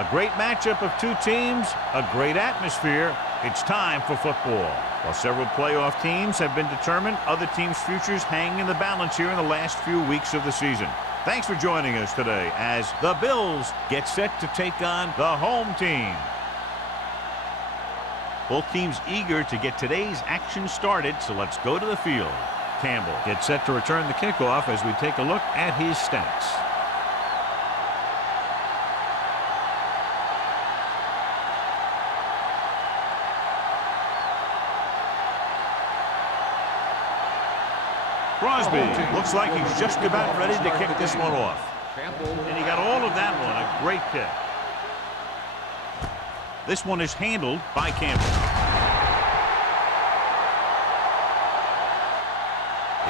A great matchup of two teams, a great atmosphere. It's time for football. While several playoff teams have been determined, other teams' futures hang in the balance here in the last few weeks of the season. Thanks for joining us today as the Bills get set to take on the home team. Both teams eager to get today's action started, so let's go to the field. Campbell gets set to return the kickoff as we take a look at his stats. Crosby looks like he's just about ready to kick this one off. And he got all of that one, a great kick. This one is handled by Campbell.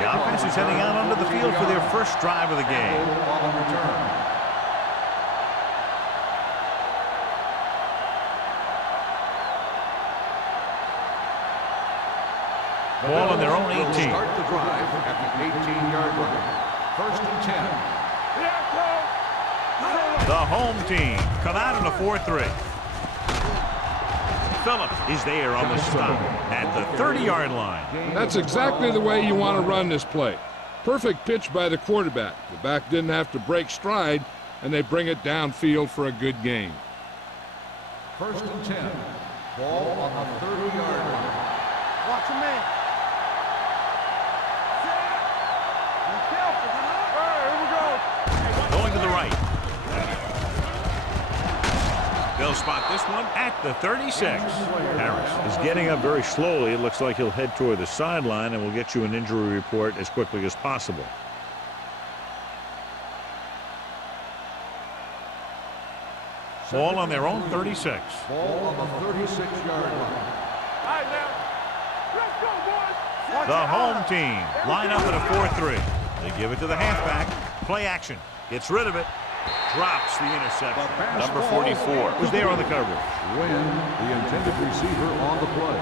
The offense is heading out onto the field for their first drive of the game. Ball on their own 18. Start the drive at the 18-yard line. 1st and 10. The home team come out in a 4-3. Phillips is there on the stop at the 30-yard line. That's exactly the way you want to run this play. Perfect pitch by the quarterback. The back didn't have to break stride, and they bring it downfield for a good gain. 1st and 10. Ball on the 30-yard line. Watch a man. Going to the right. They'll spot this one at the 36. Harris is getting up very slowly. It looks like he'll head toward the sideline, and we'll get you an injury report as quickly as possible. Ball on their own 36. Ball on the 36-yard line. The home team line up at a 4-3. They give it to the halfback. Play action. Gets rid of it. Drops the interception. Number 44 was there on the coverage. When the intended receiver on the play.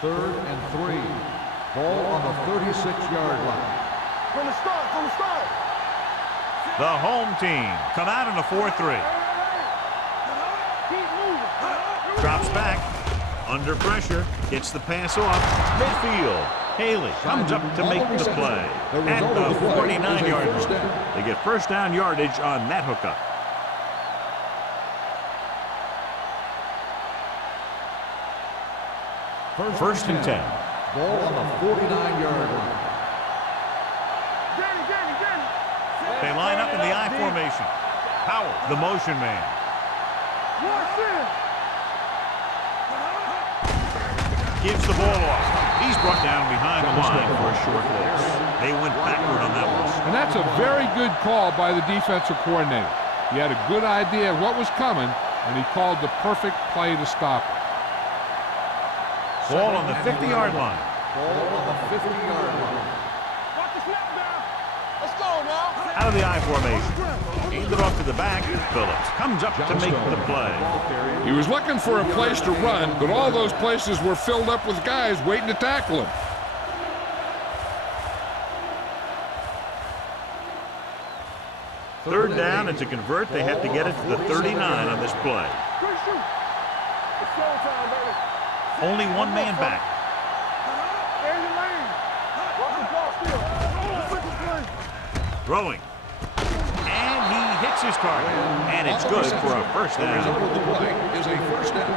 Third and 3. Ball on the 36-yard line. From the start. The home team come out in a 4-3. Drops back. Under pressure. Gets the pass off. Midfield. Haley comes up to make the play. At the 49-yard line. They get first down yardage on that hookup. First and 10. Ball on the 49-yard line. They line up in the I formation. Howell, the motion man. Gives the ball off. He's brought down behind the line for a short loss. They went backward on that one. And that's a very good call by the defensive coordinator. He had a good idea of what was coming, and he called the perfect play to stop it. Ball on the 50-yard line. Ball on the 50-yard line. Let's go now. Out of the I formation. Aimed it off to the back. Phillips comes up to make the play. He was looking for a place to run, but all those places were filled up with guys waiting to tackle him. Third down, and to convert, they have to get it to the 39 on this play. Only one man back. Throwing. And he hits his target. And it's good for a first down. The result of the play is a first down.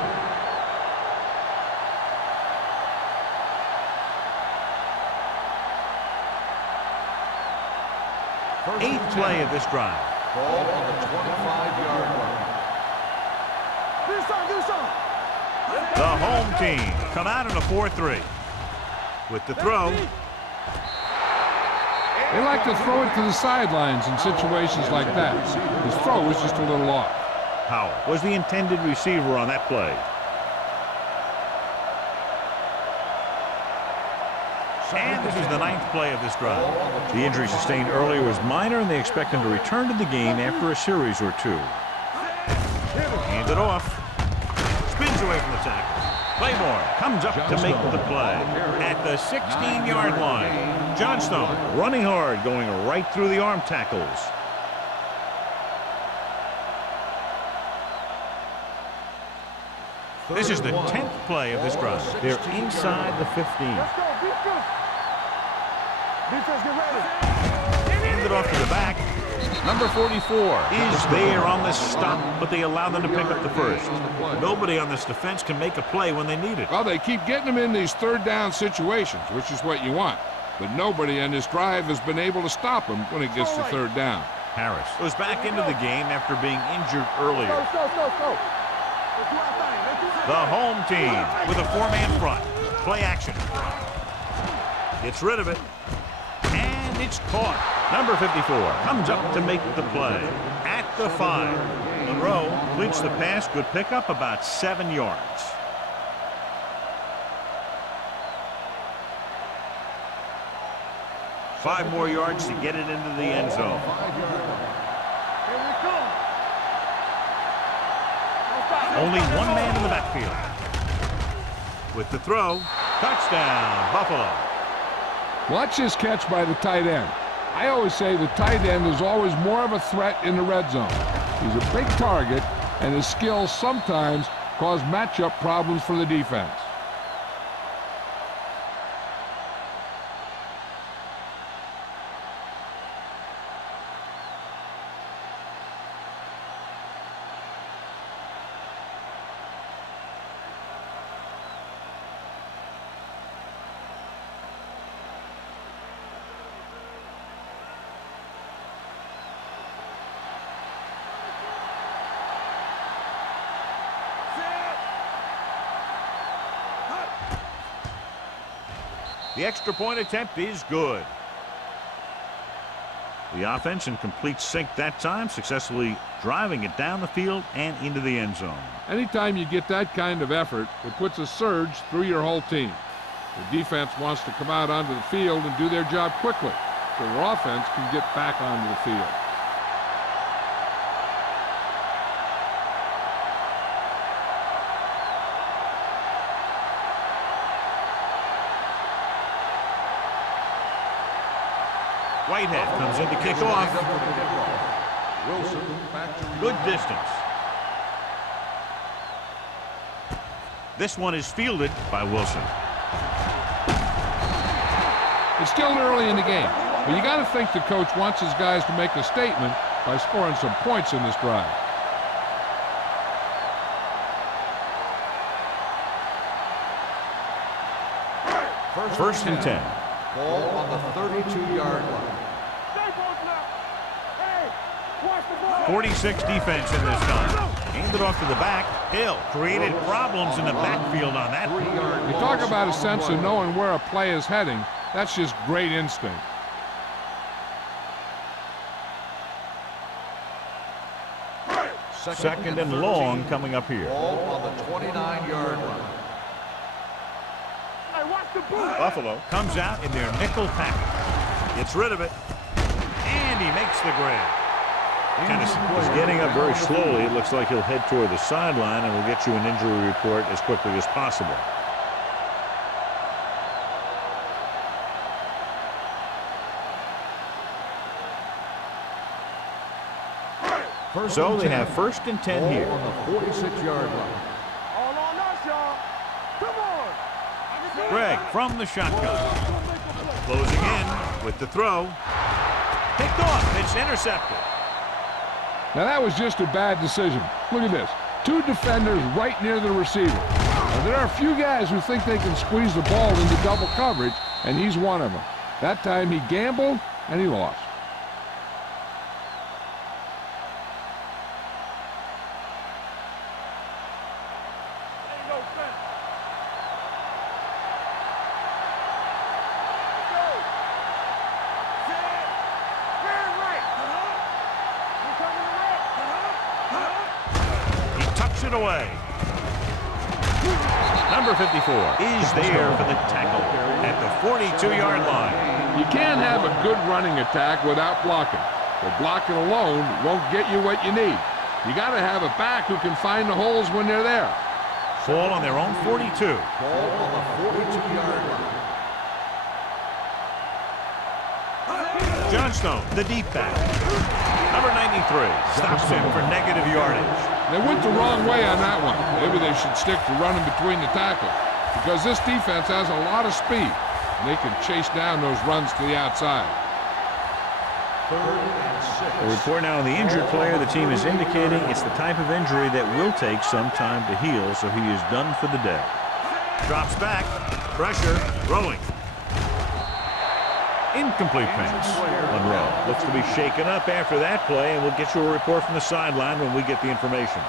Eighth play of this drive. Ball on the 25-yard line. The home team come out in a 4-3. With the throw. They like to throw it to the sidelines in situations like that. His throw was just a little off. Howell was the intended receiver on that play. And this is the ninth play of this drive. The injury sustained earlier was minor, and they expect him to return to the game after a series or two. Hand it off. Spins away from the tackle. Claymore comes up to make the play at the 16-yard line. Johnstone running hard, going right through the arm tackles. This is the 10th play of this drive. They're inside the 15. Let's go, defense. Defense, get ready. Hand it off to the back. Number 44 is there on the stop, but they allow them to pick up the first. Nobody on this defense can make a play when they need it. Well, they keep getting them in these third down situations, which is what you want. But nobody on this drive has been able to stop them when it gets to third down. Harris goes back into the game after being injured earlier. Go. The home team with a four-man front. Play action. Gets rid of it. And it's caught. Number 54 comes up to make the play at the 5. Monroe completes the pass. Good pickup, about 7 yards. Five more yards to get it into the end zone. Here we come. Only one man in the backfield. With the throw, touchdown, Buffalo. Watch this catch by the tight end. I always say the tight end is always more of a threat in the red zone. He's a big target, and his skills sometimes cause matchup problems for the defense. The extra point attempt is good. The offense in complete sync that time, successfully driving it down the field and into the end zone. Anytime you get that kind of effort, it puts a surge through your whole team. The defense wants to come out onto the field and do their job quickly, so their offense can get back onto the field. Whitehead comes in to kick off. Wilson back to Good distance. This one is fielded by Wilson. It's still early in the game, but you got to think the coach wants his guys to make a statement by scoring some points in this drive. First and 10. ball on the 32-yard line. 46 defense in this time. Handed off to the back. Hill created problems in the backfield on that. You talk about a sense of knowing where a play is heading. That's just great instinct. Second and long coming up here. Ball on the 29-yard line. Buffalo comes out in their nickel package. Gets rid of it. And he makes the grab. Tennessee is getting up very slowly. It looks like he'll head toward the sideline, and we'll get you an injury report as quickly as possible. So they have first and 10 here. On the 46-yard line. All on us, y'all. Come on. Gregg from the shotgun. Closing in with the throw. Picked off. It's intercepted. Now that was just a bad decision. Look at this. Two defenders right near the receiver. Now, there are a few guys who think they can squeeze the ball into double coverage, and he's one of them. That time he gambled, and he lost. Away. Number 54 is there for the tackle at the 42-yard line. You can't have a good running attack without blocking. But blocking alone won't get you what you need. You got to have a back who can find the holes when they're there. Ball on their own 42. Ball on the 42-yard line. Johnstone, the deep back. Number 93 stops him for negative yardage. They went the wrong way on that one. Maybe they should stick to running between the tackles because this defense has a lot of speed, and they can chase down those runs to the outside. 3rd and 6. A report now on the injured player. The team is indicating it's the type of injury that will take some time to heal, so he is done for the day. Drops back. Pressure. Rolling. Incomplete pass. Monroe looks to be shaken up after that play, and we'll get you a report from the sideline when we get the information.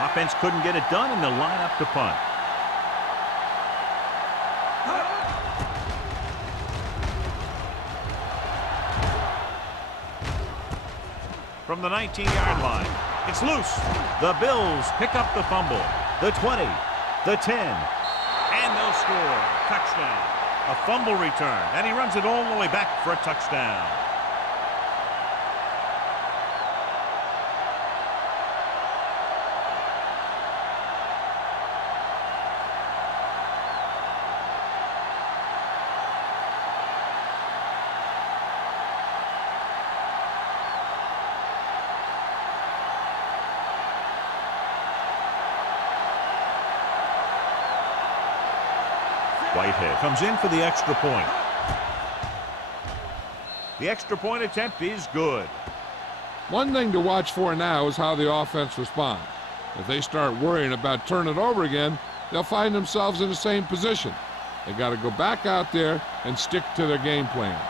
Offense couldn't get it done, and they'll line up to punt. From the 19-yard line, it's loose. The Bills pick up the fumble. The 20, the 10, and they'll score. Touchdown. A fumble return, and he runs it all the way back for a touchdown. Whitehead comes in for the extra point. The extra point attempt is good. One thing to watch for now is how the offense responds. If they start worrying about turning it over again, they'll find themselves in the same position. They got to go back out there and stick to their game plan.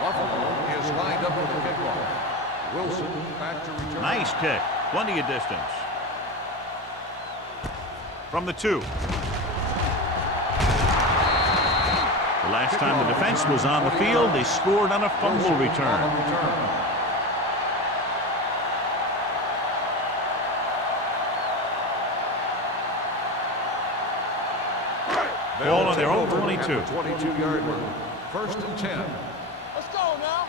Buffalo is lined up for the kickoff. Wilson back to return. Nice kick. Plenty of distance. From the 2. The last time the defense was on the field, they scored on a fumble return. Ball on their own 22. 22-yard line. 1st and 10. Let's go now.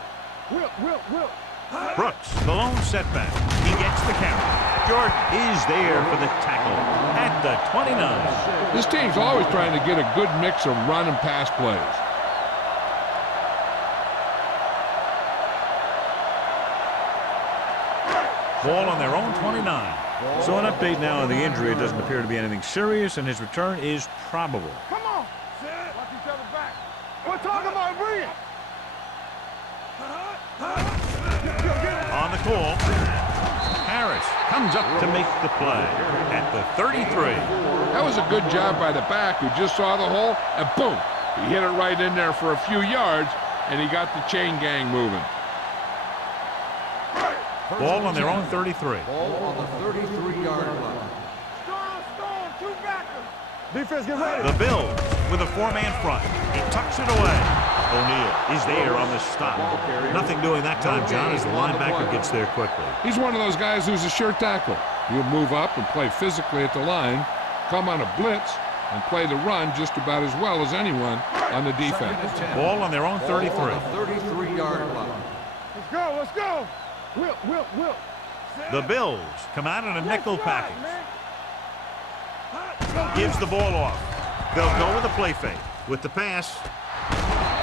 Will. Brooks, the lone setback. He gets the carry. Jordan is there for the tackle at the 29. This team's always trying to get a good mix of run and pass plays. Ball on their own 29. So an update now on the injury. It doesn't appear to be anything serious, and his return is probable. Come on. Watch each other back. We're talking about bringing. On the call, Harris comes up to make the play at the 33. That was a good job by the back who just saw the hole, and boom, he hit it right in there for a few yards, and he got the chain gang moving. Ball on their own 33. Ball on the 33-yard line. Storm, 2 backers. Defense, get ready. The Bills with a 4-man front. He tucks it away. O'Neal is there on the stop. Nothing doing that time, John, as the linebacker gets there quickly. He's one of those guys who's a sure tackler. He'll move up and play physically at the line, come on a blitz, and play the run just about as well as anyone on the defense. Ball on their own 33. Ball on the 33-yard line. Let's go. Will. The Bills come out in a nickel package. Gives the ball off. They'll go with a play fake. With the pass,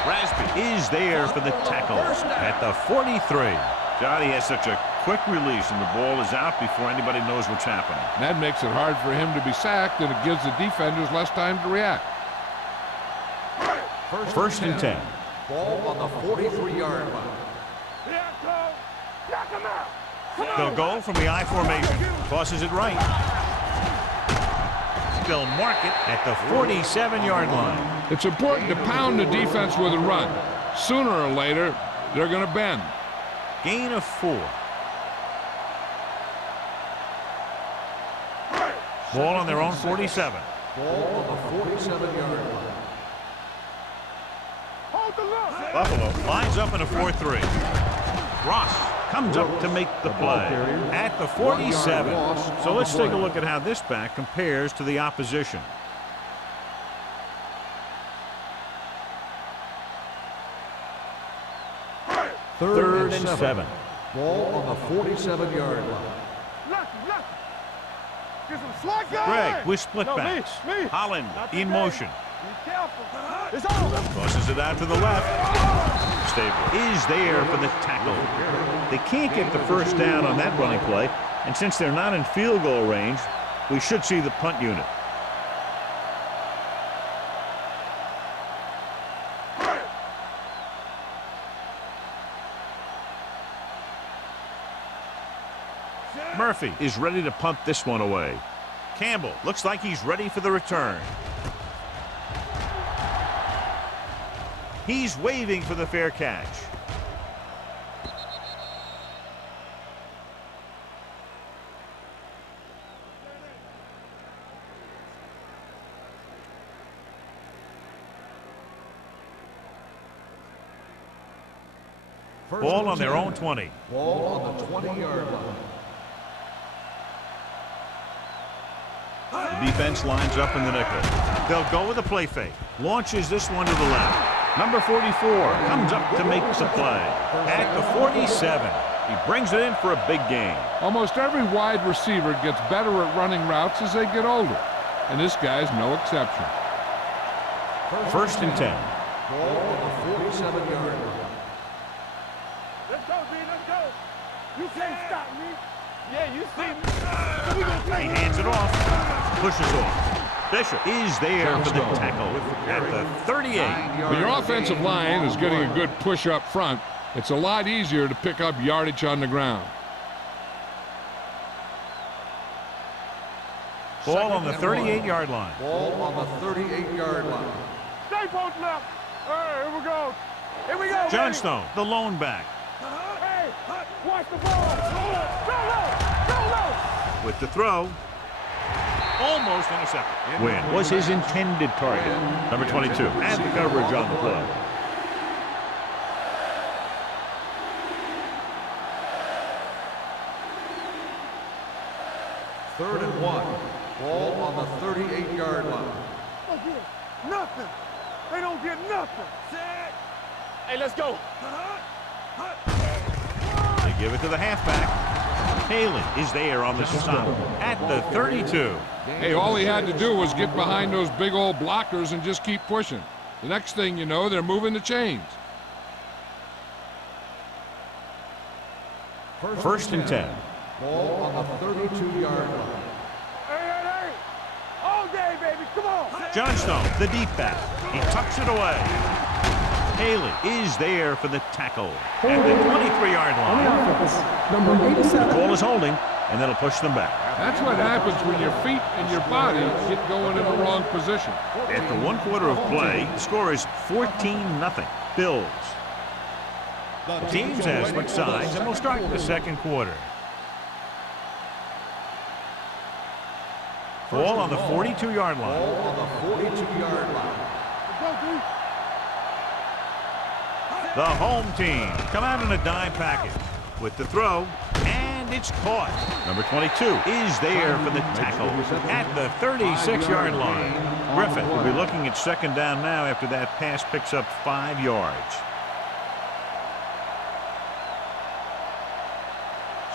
Rasby is there for the tackle at the 43. Johnny has such a quick release, and the ball is out before anybody knows what's happening. That makes it hard for him to be sacked, and it gives the defenders less time to react. 1st and 10. Ball on the 43-yard line. They'll go from the I formation. Tosses it right. They'll mark it at the 47-yard line. It's important to pound the defense with a run. Sooner or later, they're going to bend. Gain of 4. Ball on their own 47. Ball on the 47-yard line. Hold the look. Buffalo lines up in a 4-3. Ross comes up to make the play at the 47. So let's take a look at how this back compares to the opposition. Third and 7. Ball on the 47-yard line. Lucky. Get some slack guy. Greg with split backs. Me. Holland Not in today. motion. Be careful. It's over. Tosses it out to the left. Stable is there for the tackle. They can't get the first down on that running play, and since they're not in field goal range, we should see the punt unit. Murphy is ready to punt this one away. Campbell looks like he's ready for the return. He's waving for the fair catch. Ball on their own 20. Ball on the 20-yard line. The defense lines up in the nickel. They'll go with a play fake. Launches this one to the left. Number 44 comes up to make the play. At the 47, he brings it in for a big gain. Almost every wide receiver gets better at running routes as they get older, and this guy's no exception. First and 10. Ball on the 47-yard line. Let's go, B. Let's go. You can't stop me. Yeah, you see me. We gonna play. He hands it off. Pushes off. Bishop is there for the tackle at the 38. When your offensive line is getting a good push up front, it's a lot easier to pick up yardage on the ground. Ball on the 38-yard line. Ball on the 38-yard line. Stay posted up. All right, here we go. Here we go. Johnstone, the lone back. Hey, watch the ball. Go low. Go low. With the throw. Almost intercepted. Wynn was his intended target. Number 22 had the coverage on the play. Third and 1. Ball on the 38-yard line. Don't get nothing. They don't get nothing. Hey, let's go. They give it to the halfback. Palin is there on the stop at the 32. Hey, all he had to do was get behind those big old blockers and just keep pushing. The next thing you know, they're moving the chains. First and 10. Ball on the 32-yard line. Hey. All day, baby. Come on. Johnstone, the deep back. He tucks it away. Haley is there for the tackle at the 23-yard line. Number 87. The call is holding, and that'll push them back. That's what happens when your feet and your body get going in the wrong position. After 1 quarter of play, the score is 14-0. Bills. The teams have switched sides, and we'll start the second quarter. Ball on the 42-yard line. Ball on the 42-yard line. Go, D. The home team come out in a dime package with the throw, and it's caught. Number 22 is there for the tackle at the 36-yard line. Griffin will be looking at second down now after that pass picks up 5 yards.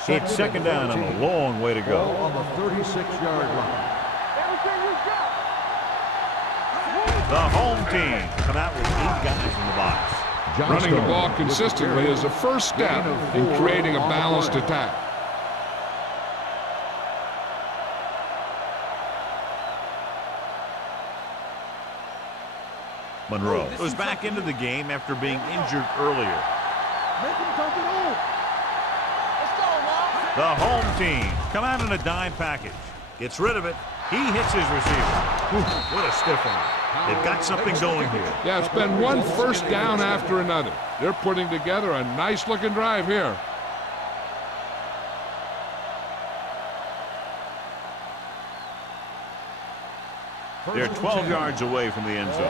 It's second down and a long way to go. Ball on the 36-yard line. Everything you got. The home team come out with 8 guys in the box. Running the ball consistently is the first step in creating a balanced attack. Monroe was back into the game after being injured earlier. Make him come to the hole. Let's go, Rob. The home team come out in a dime package. Gets rid of it. He hits his receiver. Whew, what a stiff one. They've got something going here. Yeah, it's been one first down after another. They're putting together a nice-looking drive here. They're 12 yards away from the end zone.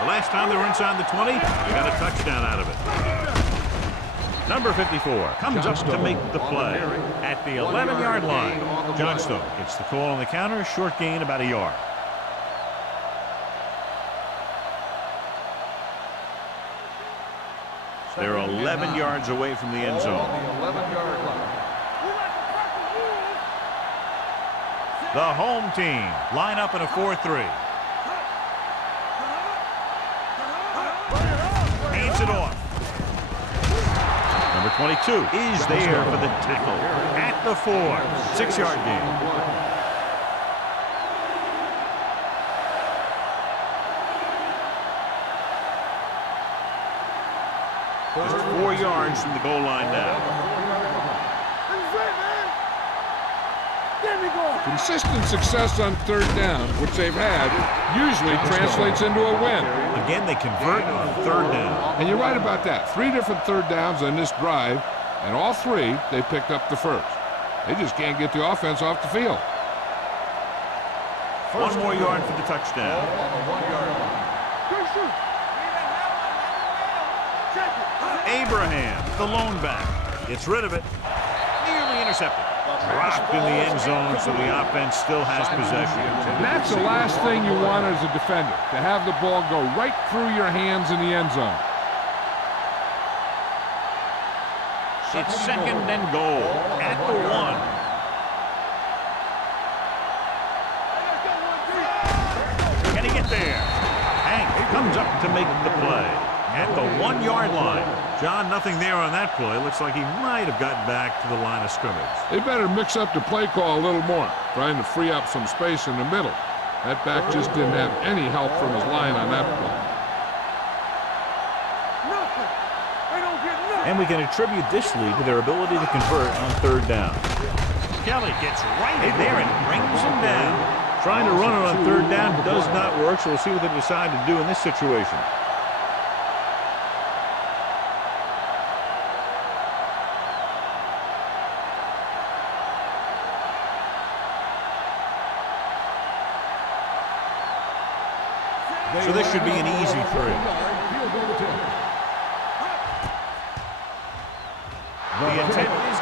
The last time they were inside the 20, they got a touchdown out of it. Number 54 comes up to make the play at the 11-yard line. Johnstone gets the call on the counter, short gain about a yard. They're 11 yards away from the end zone. The home team line up in a 4-3. Hands it off. Number 22 is there for the tackle at the 4. 6-yard gain. Just 4 yards from the goal line now. Consistent success on third down, which they've had, usually translates into a win. Again, they convert on third down. And you're right about that. 3 different third downs on this drive, and all 3 they picked up the first. They just can't get the offense off the field. 1 more yard for the touchdown. Abraham, the lone back, gets rid of it. Nearly intercepted. Dropped in the end zone, so the offense still has possession. And that's the last thing you want as a defender, to have the ball go right through your hands in the end zone. It's second and goal at the 1. Can he get there? Hank comes up to make the play at the 1-yard line. John, nothing there on that play. Looks like he might have gotten back to the line of scrimmage. They better mix up the play call a little more, trying to free up some space in the middle. That back just didn't have any help from his line on that play. And we can attribute this lead to their ability to convert on third down. Kelly gets right in there and brings him down. Trying to run it on third down does not work, so we'll see what they decide to do in this situation. So this should be an easy 3. The intent is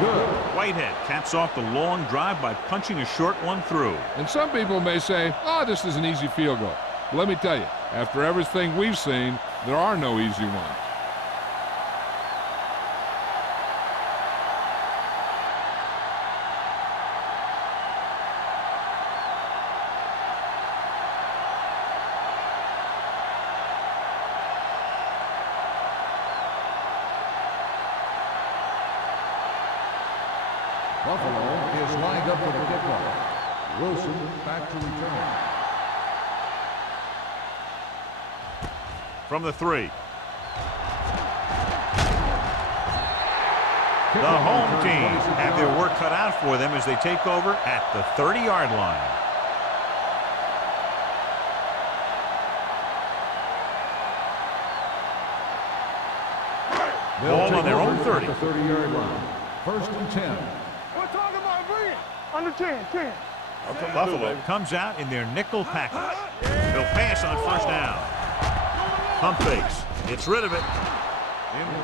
good. Whitehead caps off the long drive by punching a short one through. And some people may say, oh, this is an easy field goal. But let me tell you, after everything we've seen, there are no easy ones. Buffalo is lined up for the kickoff. Wilson back to return. From the 3. The home team have their work cut out for them as they take over at the 30-yard line. Ball on their own 30. 30-yard line. First and 10. We're talking about bringing. Under 10. Buffalo comes out in their nickel package. They'll pass on first down. Pump fakes. Gets rid of it.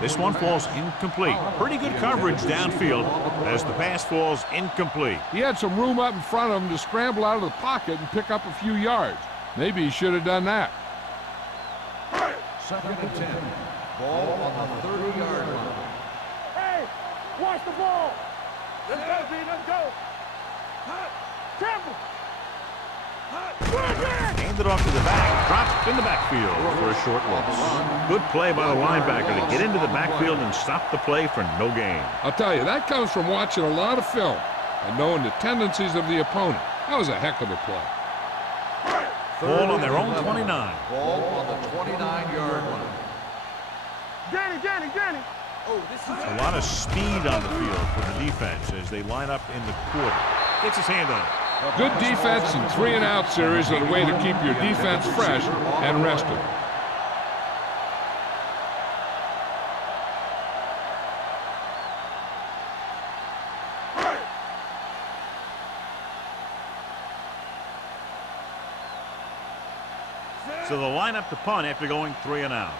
This one falls incomplete. Pretty good coverage downfield as the pass falls incomplete. He had some room up in front of him to scramble out of the pocket and pick up a few yards. Maybe he should have done that. Second and 10. Ball on the 30-yard line. Hey, watch the ball. Let's go, B. Let's go. Temple. Hand it off to the back. Dropped in the backfield for a short loss. Good play by the linebacker to get into the backfield and stop the play for no gain. I'll tell you, that comes from watching a lot of film and knowing the tendencies of the opponent. That was a heck of a play. Ball on their own 29. Ball on the 29-yard line. Danny. A lot of speed on the field for the defense as they line up in the quarter. Gets his hand on it. Good defense and 3-and-out series are the way to keep your defense fresh and rested. So they'll line up to punt after going 3 and out.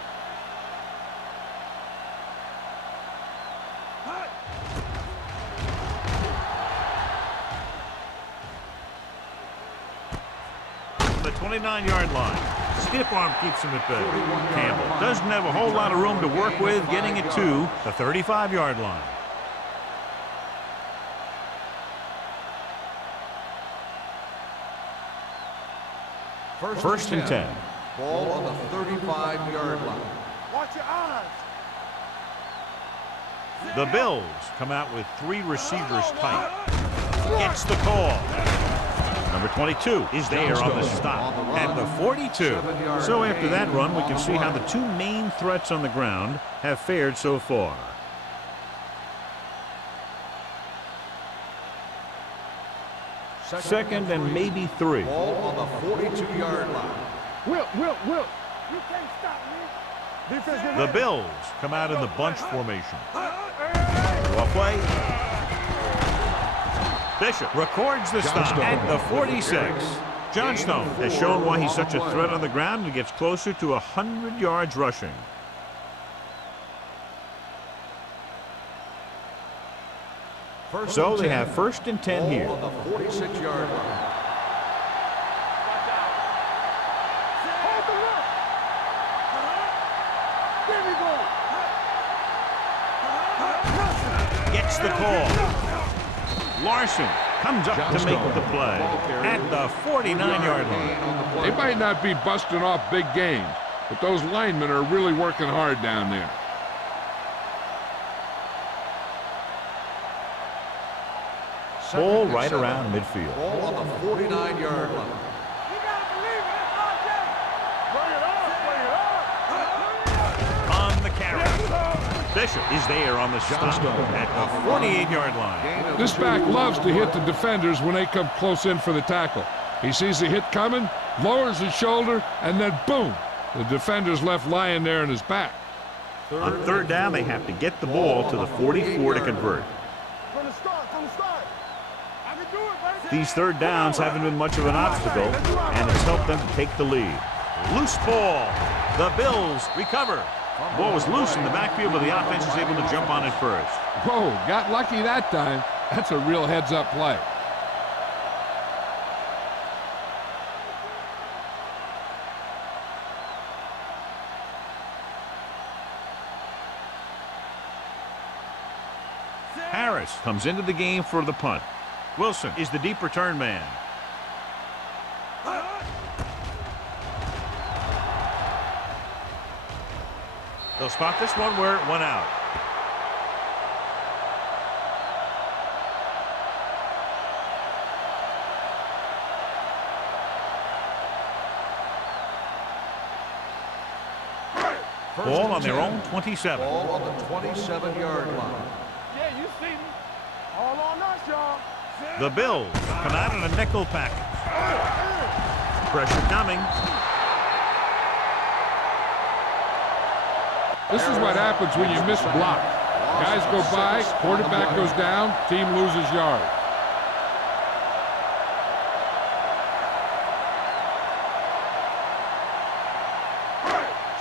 From the 29-yard line. Stiff arm keeps him at bay. Campbell doesn't have a whole lot of room to work with, getting it to the 35-yard line. First and 10. Ball on the 35-yard line. Watch your eyes. The Bills come out with 3 receivers tight. Gets the call. Number 22 is there on the stop at the 42. So after that run, we can see how the 2 main threats on the ground have fared so far. Second and maybe 3. Ball on the 42-yard line. Will. You can't stop me. Defense, get The ready. Bills come out in the bunch formation. Well play. Bishop records the stop at the 46. Johnstone has shown why he's such a threat on the ground and gets closer to 100 yards rushing. So they have first and 10 here. On the 46-yard line. Hold the look. There we go. Gets the call. Larson comes up to make the play at the 49-yard line. They might not be busting off big games, but those linemen are really working hard down there. Ball right around midfield. Ball on the 49-yard line. You gotta believe it. It's our game. Bring it on. On the carry. Bishop is there on the stop at the 48-yard line. This back loves to hit the defenders when they come close in for the tackle. He sees the hit coming, lowers his shoulder, and then boom, the defender's left lying there in his back. On third down, they have to get the ball to the 44 to convert. From the start. I can do it, baby. These third downs haven't been much of an obstacle, and it's helped them to take the lead. Loose ball. The Bills recover. Ball was loose in the backfield, but the offense is able to jump on it first. Whoa, got lucky that time. That's a real heads-up play. Harris comes into the game for the punt. Wilson is the deep return man. They'll spot this one where it went out. Ball on their own 27. Ball on the 27-yard line. Yeah, you see me. All on us, y'all. The Bills come out in a nickel package. Pressure coming. This is what happens when you miss block. Guys go by, quarterback goes down, team loses yards.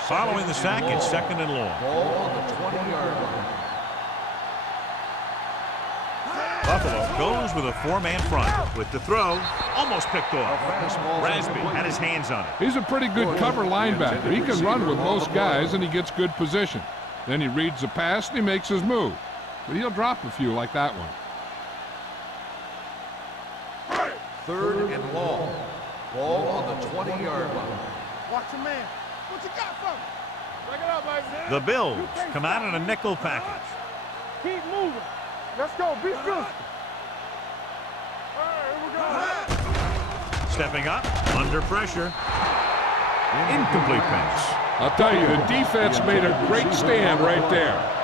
Following the sack, it's second and long. Ball on the 20-yard line. Buffalo goes with a 4-man front. With the throw, almost picked off. Rasby had his hands on it. He's a pretty good cover linebacker. He can run with most guys, and he gets good position. Then he reads the pass, and he makes his move. But he'll drop a few like that one. Third and long. Ball on the 20-yard line. Watch your man. What you got for me? Bring it up, baby. The Bills come out in a nickel package. Keep moving. Let's go. Be good. All right, here we go. Stepping up, under pressure. Incomplete pass. I'll tell you, the defense made a great stand right there.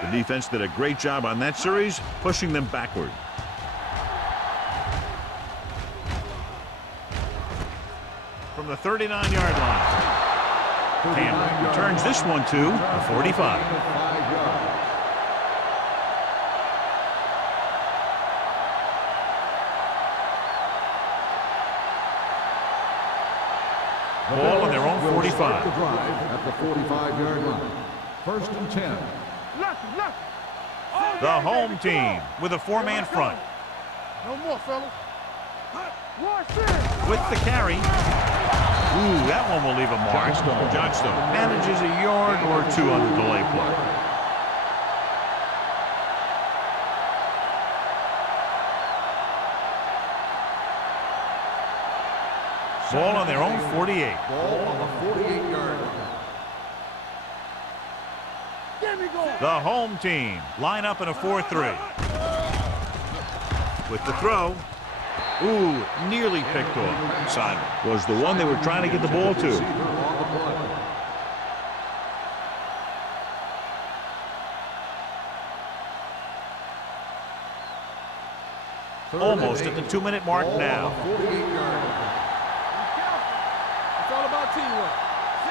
The defense did a great job on that series, pushing them backward. From the 39-yard line. Campbell returns this one to the 45. Ball on their own 45. The drive at the 45-yard line. First and 10. The home team with a four-man front. No more, fellas. Watch this. With the carry. Ooh, that one will leave a mark. Johnstone manages a yard or two on the delay play. Ball on their own 48. Ball on the 48-yard line. The home team line up in a 4-3. With the throw. Ooh, nearly picked off. Simon was the one they were trying to get the ball to. Almost at the 2-minute mark now. It's all about teamwork.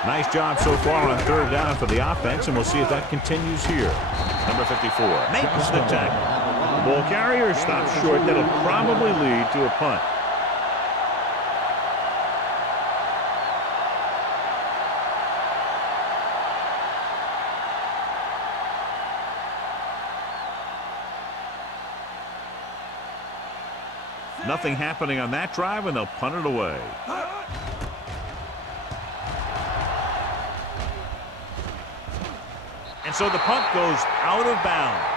Nice job so far on third down for the offense, and we'll see if that continues here. Number 54 makes the tackle. The ball carrier stops short. That'll probably lead to a punt. Nothing happening on that drive, and they'll punt it away. And so the punt goes out of bounds.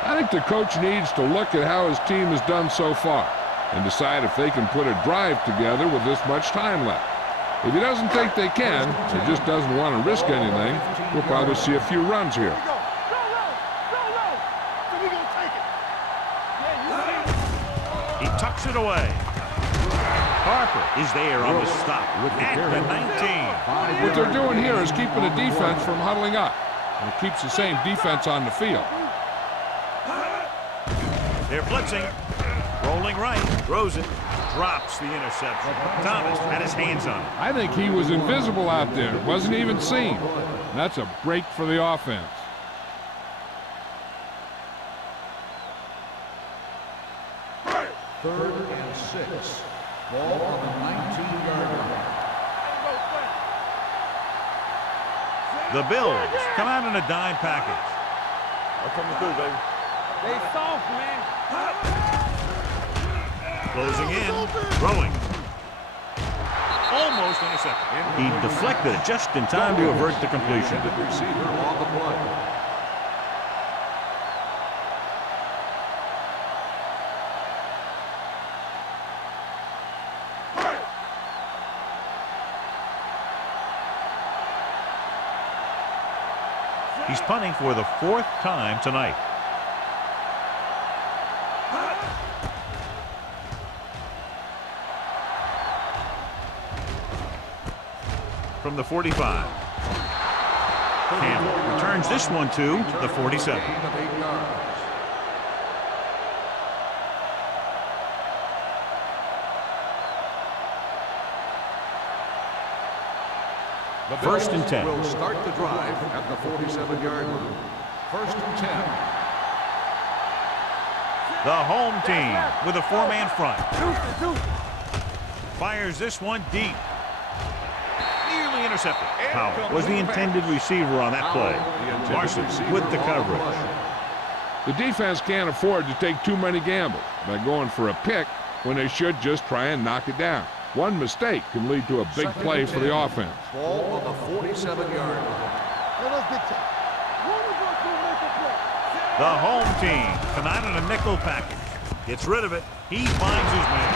I think the coach needs to look at how his team has done so far and decide if they can put a drive together with this much time left. If he doesn't think they can, or just doesn't want to risk anything, we'll probably see a few runs here. He tucks it away. Harper is there on the stop at the 19. What they're doing here is keeping the defense from huddling up. And it keeps the same defense on the field. They're blitzing. Rolling right. Throws it. Drops the interception. Thomas had his hands on it. I think he was invisible out there. Wasn't even seen. And that's a break for the offense. Third and 6. Ball on the 19-yard line. The Bills come out in a dime package. I'm coming through, baby. They soft, man. Closing in. Throwing. Almost intercepted. He deflected it just in time to avert the completion. The receiver on the play. He's punting for the 4th time tonight. From the 45. Campbell returns this one to the 47. First and 10. Will start the drive at the 47-yard line. First and 10. The home team with a 4-man front. Fires this one deep. Nearly intercepted. Powell was the intended receiver on that play. Larson with the coverage. The defense can't afford to take too many gambles by going for a pick when they should just try and knock it down. One mistake can lead to a big play for the offense. Ball on the 47-yard line. The home team come out in a nickel package. Gets rid of it. He finds his man.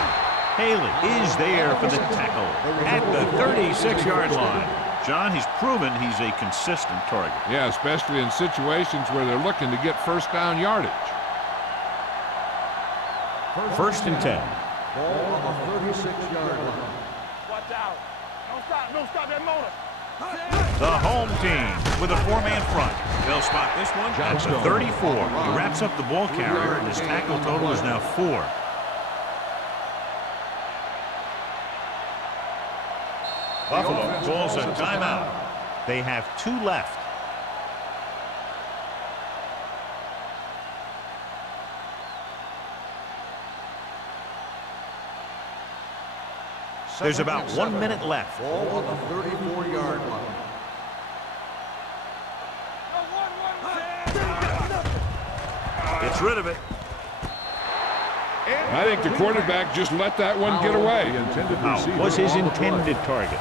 Haley is there for the tackle at the 36-yard line. John, he's proven he's a consistent target. Yeah, especially in situations where they're looking to get first down yardage. First and 10. Ball on the 36-yard line. Watch out. Don't stop that motor. The home team with a 4-man front. They'll spot this one at the 34. He wraps up the ball carrier, and his tackle total is now 4. Buffalo calls a timeout. They have 2 left. There's about 1 minute left. Ball on the 34-yard line. Gets rid of it. I think the quarterback just let that one get away. Was his intended target.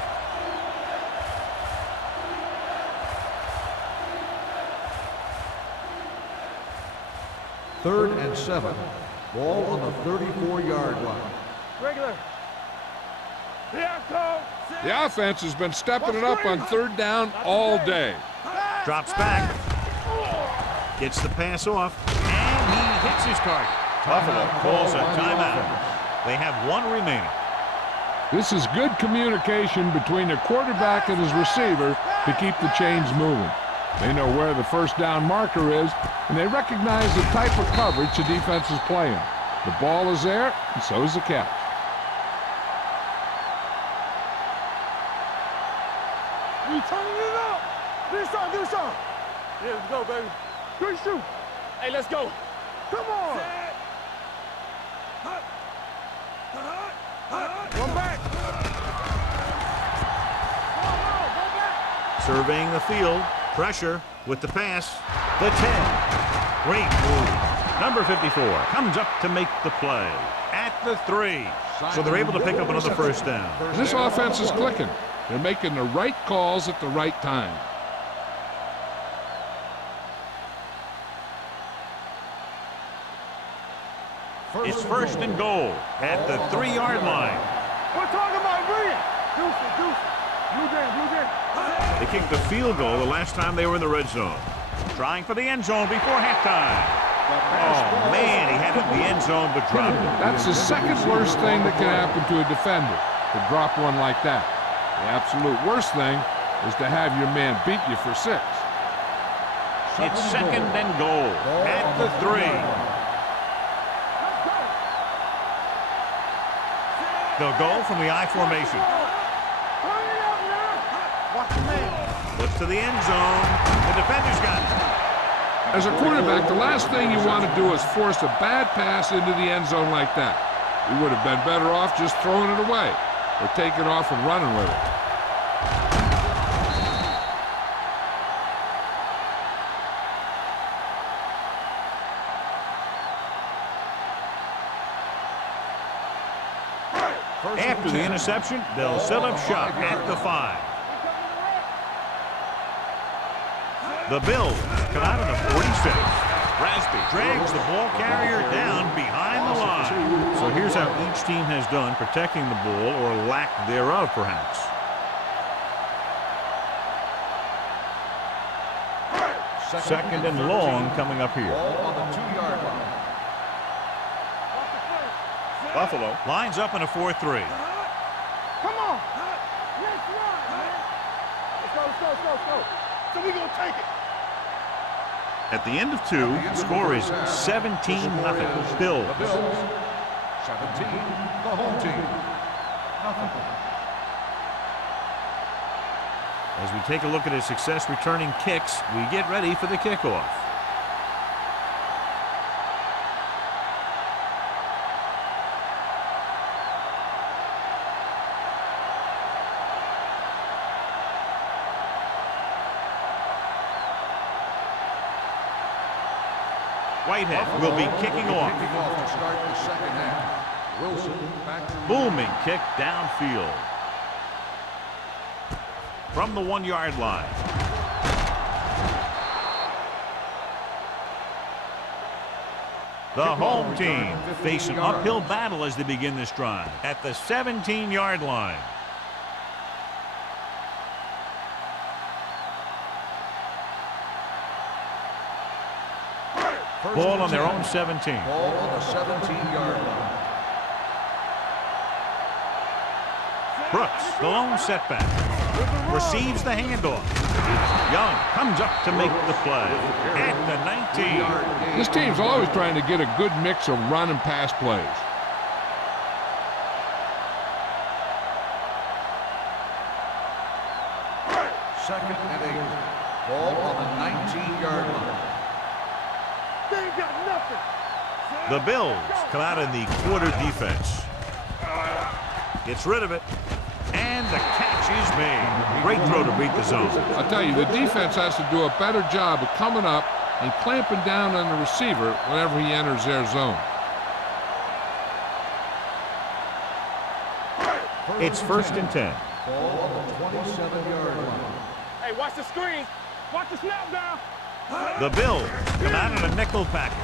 Third and 7. Ball on the 34-yard line. Regular. The offense has been stepping it up on 3rd down all day. Drops back. Gets the pass off. And he hits his target. Buffalo calls a timeout. They have 1 remaining. This is good communication between the quarterback and his receiver to keep the chains moving. They know where the 1st down marker is, and they recognize the type of coverage the defense is playing. The ball is there, and so is the catch. You turning it up. Do something. Yeah, let's go, baby. Good shoot. Hey, let's go. Come on. One back. Go back. Surveying the field. Pressure with the pass. The 10. Great move. Number 54 comes up to make the play at the 3. So they're able to pick up another 1st down. This offense is clicking. They're making the right calls at the right time. It's 1st and goal at the 3-yard line. We're talking about green. Deuce. Blue game. They kicked the field goal the last time they were in the red zone. Trying for the end zone before halftime. Oh, man, he had it in the end zone but dropped it. That's the 2nd worst thing that can happen to a defender, to drop one like that. The absolute worst thing is to have your man beat you for 6. It's 2nd and goal at the 3. They'll go from the I formation. Looks to the end zone. The defender's got it. As a quarterback, the last thing you want to do is force a bad pass into the end zone like that. You would have been better off just throwing it away or taking off and running with it. After the interception, they'll set up shop at the 5. The Bills come out on the 46. Rasby drags the ball carrier down behind the line. So here's how each team has done protecting the ball, or lack thereof, perhaps. Second and long coming up here. Ball on the 2-yard line. Buffalo lines up in a 4-3. Come on. Let's run, man. Let's go. So we're going to take it. At the end of 2, the score is 17-0. Bills. The Bills, 17, the home team, nothing. As we take a look at his success returning kicks, we get ready for the kickoff. Whitehead will be kicking off. Kicking off to start the 2nd half. Wilson back to Booming kick downfield. From the 1-yard line. The home team face an uphill battle as they begin this drive at the 17-yard line. Ball on their own 17. Ball on the 17-yard line. Brooks, the lone setback. Receives the handoff. Young comes up to make the play at the 19. This team's always trying to get a good mix of run and pass plays. Second and 8. Ball on the 19-yard line. They ain't got nothing. The Bills come out in the quarter defense. Gets rid of it. And the catch is made. Great throw to beat the zone. I'll tell you, the defense has to do a better job of coming up and clamping down on the receiver whenever he enters their zone. It's 1st and 10. Ball on the 27-yard line. Hey, watch the screen. Watch the snap down. The Bills come out in a nickel package.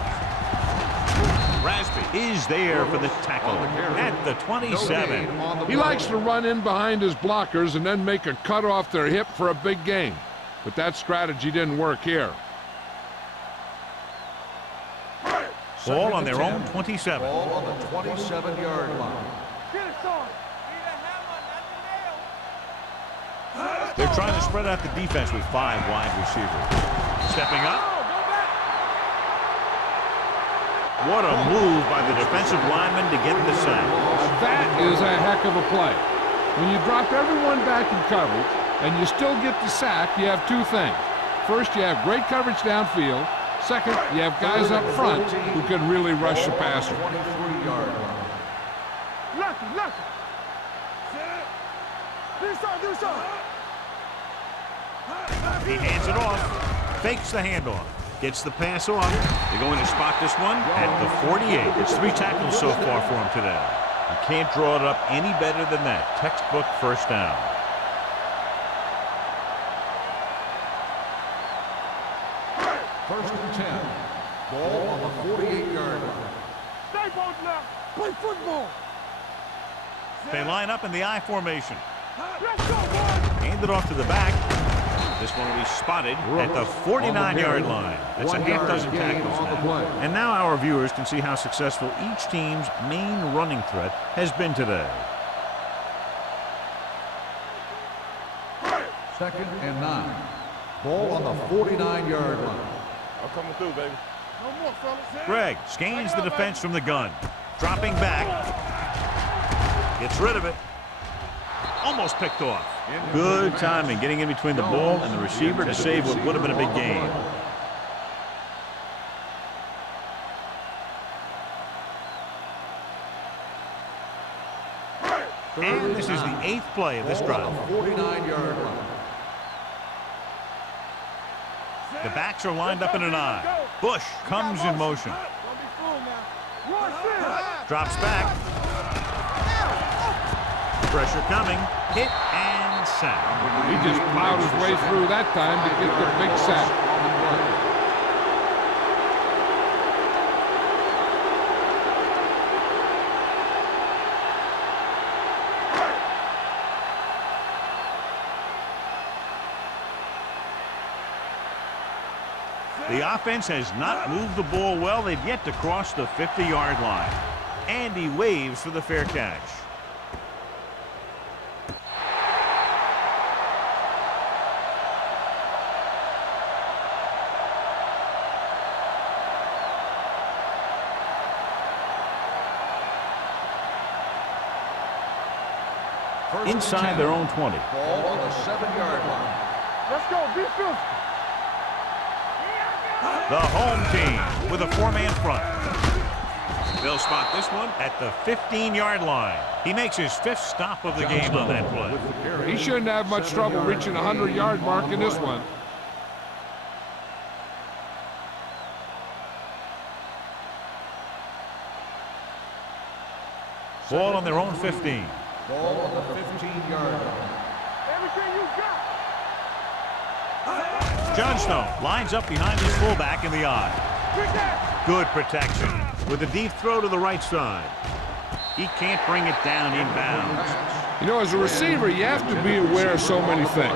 Rasby is there for the tackle at the 27. He likes to run in behind his blockers and then make a cut off their hip for a big gain. But that strategy didn't work here. Ball on their own 27. Ball on the 27-yard line. Get it, son. They're trying to spread out the defense with 5 wide receivers. Stepping up. What a move by the defensive lineman to get the sack. That is a heck of a play. When you drop everyone back in coverage and you still get the sack, you have 2 things. First, you have great coverage downfield. Second, you have guys up front who can really rush the passer. 23-yard line. Lucky. Do something. He hands it off. Fakes the handoff. Gets the pass off. They're going to spot this one at the 48. It's 3 tackles so far for him today. You can't draw it up any better than that. Textbook first down. First and 10. Ball on the 48-yard line. Stay both now. Play football. They line up in the I formation. Let's go, boys. Hand it off to the back. This one will be spotted at the 49-yard line. That's a half dozen tackles now. And now our viewers can see how successful each team's main running threat has been today. Second and 9. Ball on the 49-yard line. I'm coming through, baby. No more, fellas. Greg scans the defense from the gun. Dropping back. Gets rid of it. Almost picked off. Good timing, getting in between the ball and the receiver to save what would have been a big gain. And this is the 8th play of this drive. 49-yard line. The backs are lined up in an I. Bush comes in motion. Don't be fooled now. Drops back. Pressure coming. Hit and sack. He just plowed his way through that time to get the big sack. The offense has not moved the ball well. They've yet to cross the 50-yard line. And he waves for the fair catch. Inside their own 20. Ball on the 7-yard line. Let's go. Be physical. The home team with a 4-man front. They'll spot this one at the 15-yard line. He makes his 5th stop of the game on that play. He shouldn't have much trouble reaching the 100-yard mark in this one. Ball on their own 15. Ball on the 15-yard line. Everything you got. Johnstone lines up behind his fullback in the I. Good protection with a deep throw to the right side. He can't bring it down inbounds. You know, as a receiver, you have to be aware of so many things.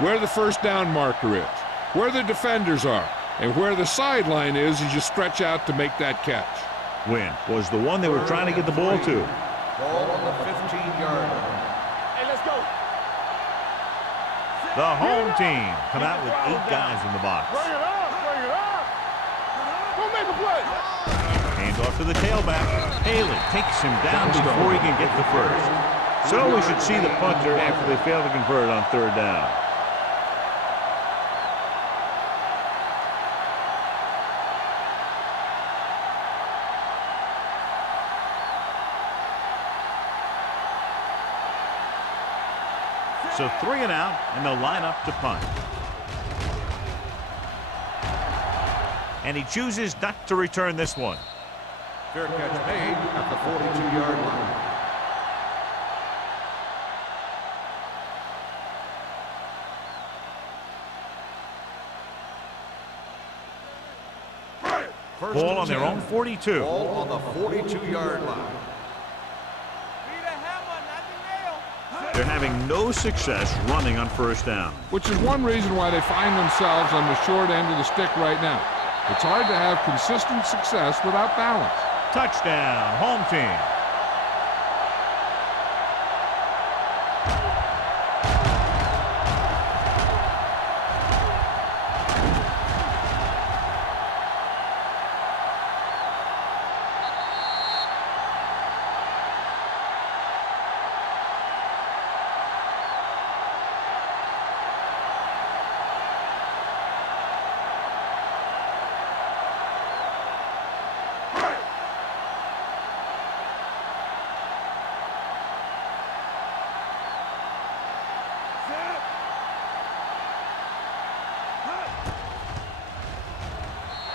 Where the first down marker is, where the defenders are, and where the sideline is as you stretch out to make that catch. Win was the one they were trying to get the ball to. Ball on the 15-yard line. Hey, let's go. The home team come out with 8 guys in the box. Bring it up. Go make a play. Hand off to the tailback. Haley takes him down before he can get the first. So we should see the punter after they fail to convert on 3rd down. So 3 and out, and they'll line up to punt. And he chooses not to return this one. Fair catch made at the 42-yard line. Ball on their own 42. Ball on the 42-yard line. They're having no success running on first down. Which is one reason why they find themselves on the short end of the stick right now. It's hard to have consistent success without balance. Touchdown, home team.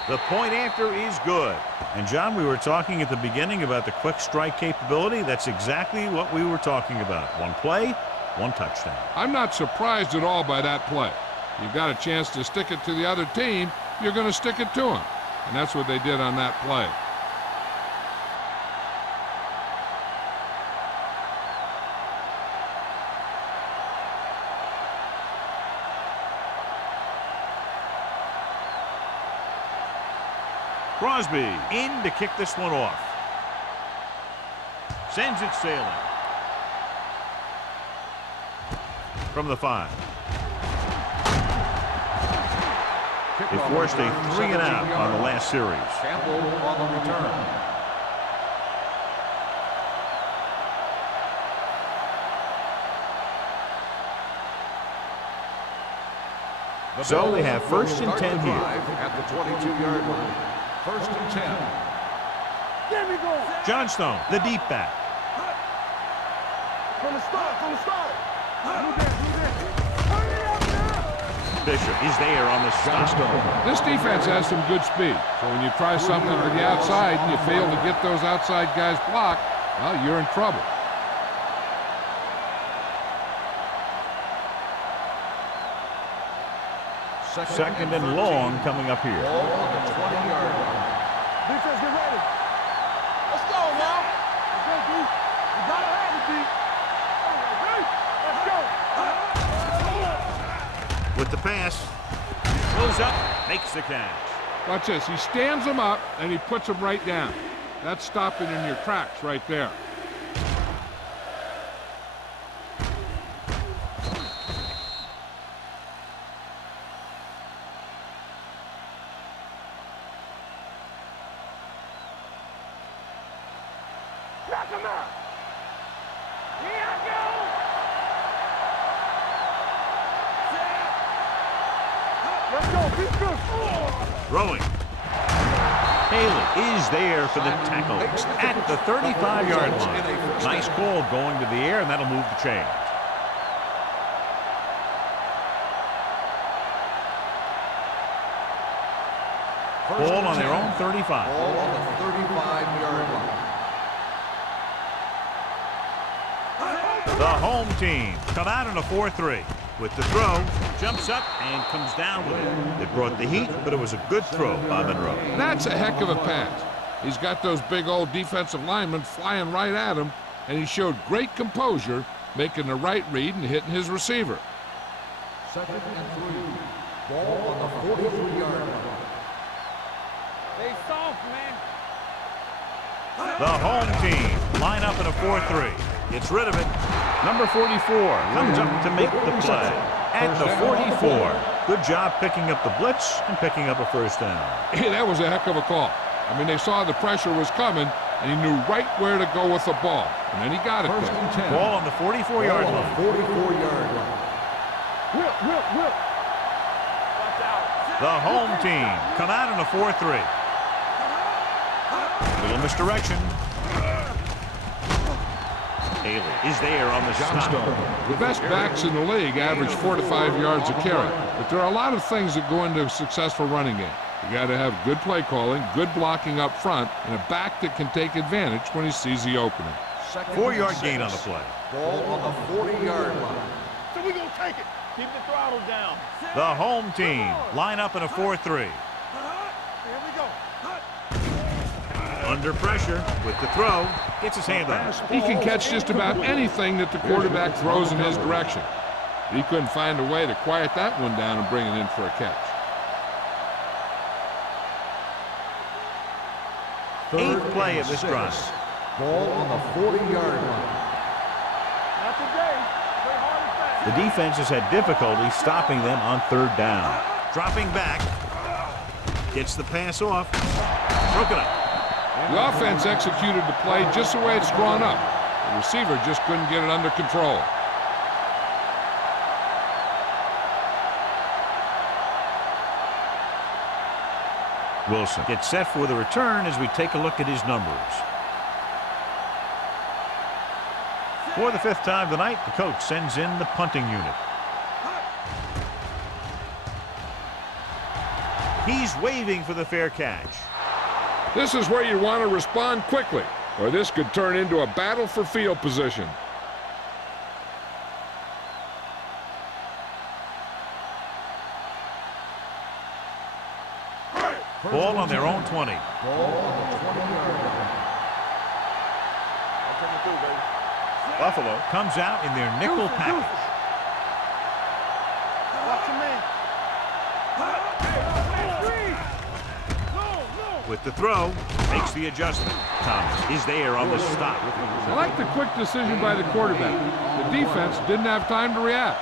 The point after is good. And, John, we were talking at the beginning about the quick strike capability. That's exactly what we were talking about. One play, one touchdown. I'm not surprised at all by that play. You've got a chance to stick it to the other team, you're going to stick it to them. And that's what they did on that play. Crosby in to kick this one off. Sends it sailing. From the 5. They forced a 3 and out on the last series. Campbell on the return. So they have 1st and 10 here. At the 22-yard line. 1st and 10. Get me going. Johnstone, the deep back. From the start. Move there. Hurry up now. Fisher is there on the stop. This defense has some good speed. So when you try something to the outside and you fail to get those outside guys blocked, well, you're in trouble. Second and long coming up here. Ball on the 20-yard line. Defense, get ready. Let's go now. Okay, D. You gotta have it, D. Let's go. With the pass. Goes up, makes the catch. Watch this. He stands them up and he puts them right down. That's stopping in your tracks right there. Knock him out. Here I go. Let's go. Be good. Throwing. Haley is there for the tackle at the 35-yard line. Nice call going to the air, and that'll move the chains. Ball on their own 35. Ball on the 35-yard line. The home team come out in a 4-3. With the throw, jumps up and comes down with it. It brought the heat, but it was a good throw by Monroe. That's a heck of a pass. He's got those big old defensive linemen flying right at him, and he showed great composure, making the right read and hitting his receiver. 2nd and 3. Ball on the 43-yard line. Stay soft, man. The home team line up in a 4-3. Gets rid of it. Number 44 comes up to make the play. At the 44. Good job picking up the blitz and picking up a first down. Hey, that was a heck of a call. I mean, they saw the pressure was coming, and he knew right where to go with the ball. And then he got it 1st there. and 10. Ball on the 44-yard line. 44-yard line. Whip. Watch out. The home team come out in a 4-3. Little misdirection. Haley is there on the stop. The best backs in the league average 4 to 5 yards a carry, but there are a lot of things that go into a successful running game. You got to have good play calling, good blocking up front, and a back that can take advantage when he sees the opening. 4-yard gain on the play. Ball on the 40-yard line. So we're going to take it. Keep the throttle down. The home team line up in a 4-3. Here we go. Under pressure with the throw. Gets his hand on it. He can catch just about anything that the quarterback throws in his direction. He couldn't find a way to quiet that one down and bring it in for a catch. 8th play of this drive. Ball on the 40-yard line. Not today. Play hard and fast. The defense has had difficulty stopping them on 3rd down. Dropping back. Gets the pass off. Broken up. The offense executed the play just the way it's drawn up. The receiver just couldn't get it under control. Wilson gets set for the return as we take a look at his numbers. For the 5th time tonight, the coach sends in the punting unit. He's waving for the fair catch. This is where you want to respond quickly, or this could turn into a battle for field position. Ball on their own 20. Ball on the 20-yard line. I'm coming through, baby. Buffalo comes out in their nickel package. Watch your man. With the throw, makes the adjustment. Thomas is there on the stop. I like the quick decision by the quarterback. The defense didn't have time to react.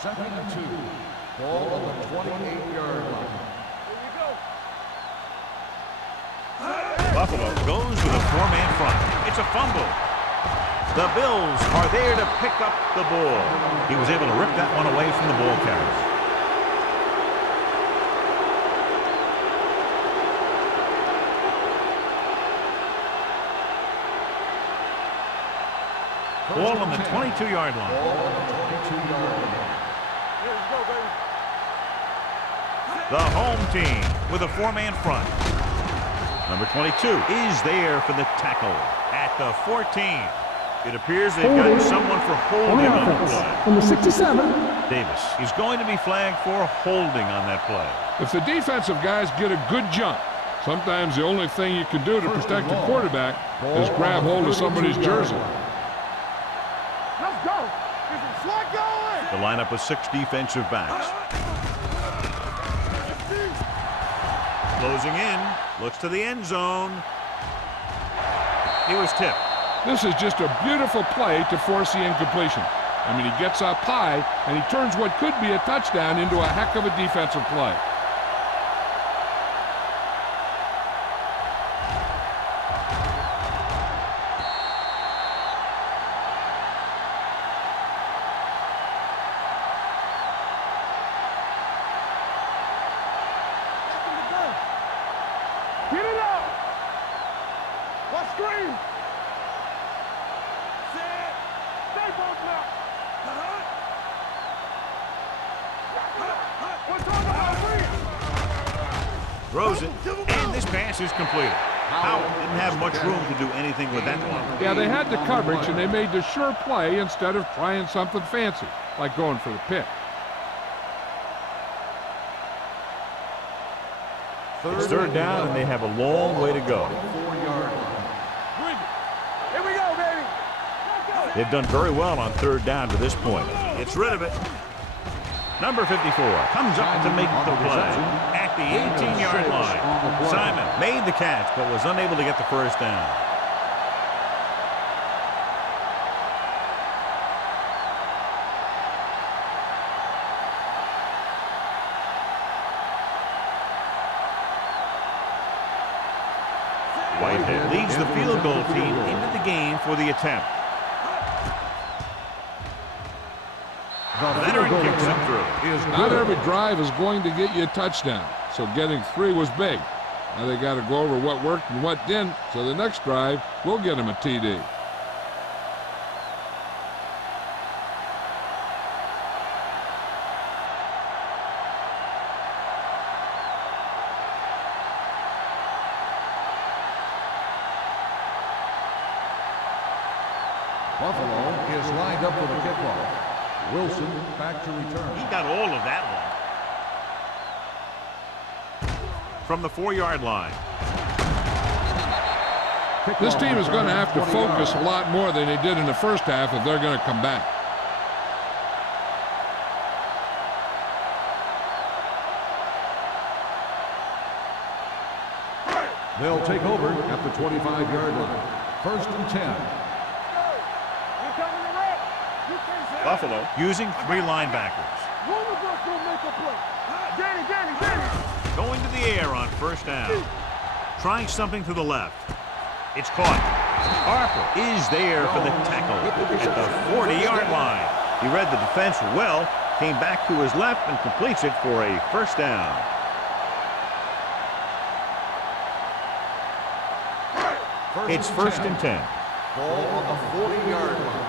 Second and 2. Ball on the 28-yard line. Buffalo goes with a 4-man front. It's a fumble. The Bills are there to pick up the ball. He was able to rip that one away from the ball carrier. Ball on the 22-yard line. Ball on the 22-yard line. Here we go, baby. The home team with a 4-man front. Number 22 is there for the tackle at the 14. It appears they've gotten someone for holding on the play. Number 67. Davis is going to be flagged for holding on that play. If the defensive guys get a good jump, sometimes the only thing you can do to protect the quarterback is grab hold of somebody's jersey. Let's go. Is it slot going? The lineup with 6 defensive backs. Closing in, looks to the end zone. He was tipped. This is just a beautiful play to force the incompletion. I mean, he gets up high, and he turns what could be a touchdown into a heck of a defensive play. Get it out. Watch screen. Stay both now. What's on the screen? Throws it, and this pass is completed. Howell didn't have much room to do anything with that one. Yeah, they had the coverage, and they made the sure play instead of trying something fancy, like going for the pick. It's 3rd down, and they have a long way to go. 4-yard line. Here we go, baby. They've done very well on 3rd down to this point. Gets rid of it. Number 54 comes up to make the play at the 18-yard line. Simon made the catch, but was unable to get the first down. Whitehead leads the field goal team into the game for the attempt. Veteran kicks it through. Not every drive is going to get you a touchdown. so getting 3 was big. Now they got to go over what worked and what didn't, so the next drive will get them a TD. Buffalo is lined up for the kickoff. Wilson back to return. He got all of that one. From the 4-yard line. This team is going to have to focus a lot more than they did in the first half if they're going to come back. They'll take over at the 25-yard line. 1st and 10. Buffalo using 3 linebackers. One of us will make a play. Danny. Going to the air on 1st down. Trying something to the left. It's caught. Harper is there for the tackle at the 40-yard line. He read the defense well, came back to his left and completes it for a 1st down. It's 1st and 10. Ball on the 40-yard line.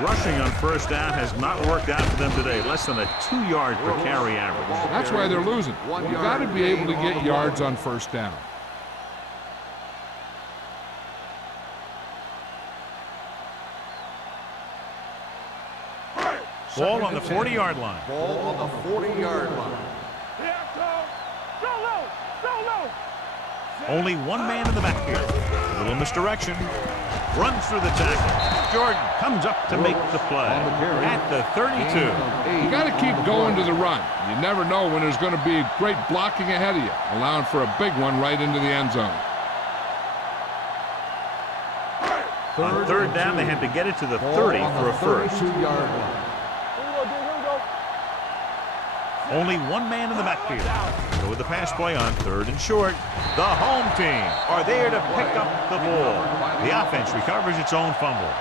Rushing on 1st down has not worked out for them today. Less than a 2-yard per carry average. That's why they're losing. You've got to be able to get yards on 1st down. Ball on the 40-yard line. Ball on the 40-yard line. Only one man in the backfield. A little misdirection. Runs through the tackle. Jordan comes up to make the play at the 32. You got to keep going to the run. You never know when there's going to be great blocking ahead of you, allowing for a big one right into the end zone. On 3rd down, they had to get it to the 30 for a 1st. 32-yard line. Only one man in the backfield. Go with the pass play on 3rd and short. The home team are there to pick up the ball. The offense recovers its own fumble.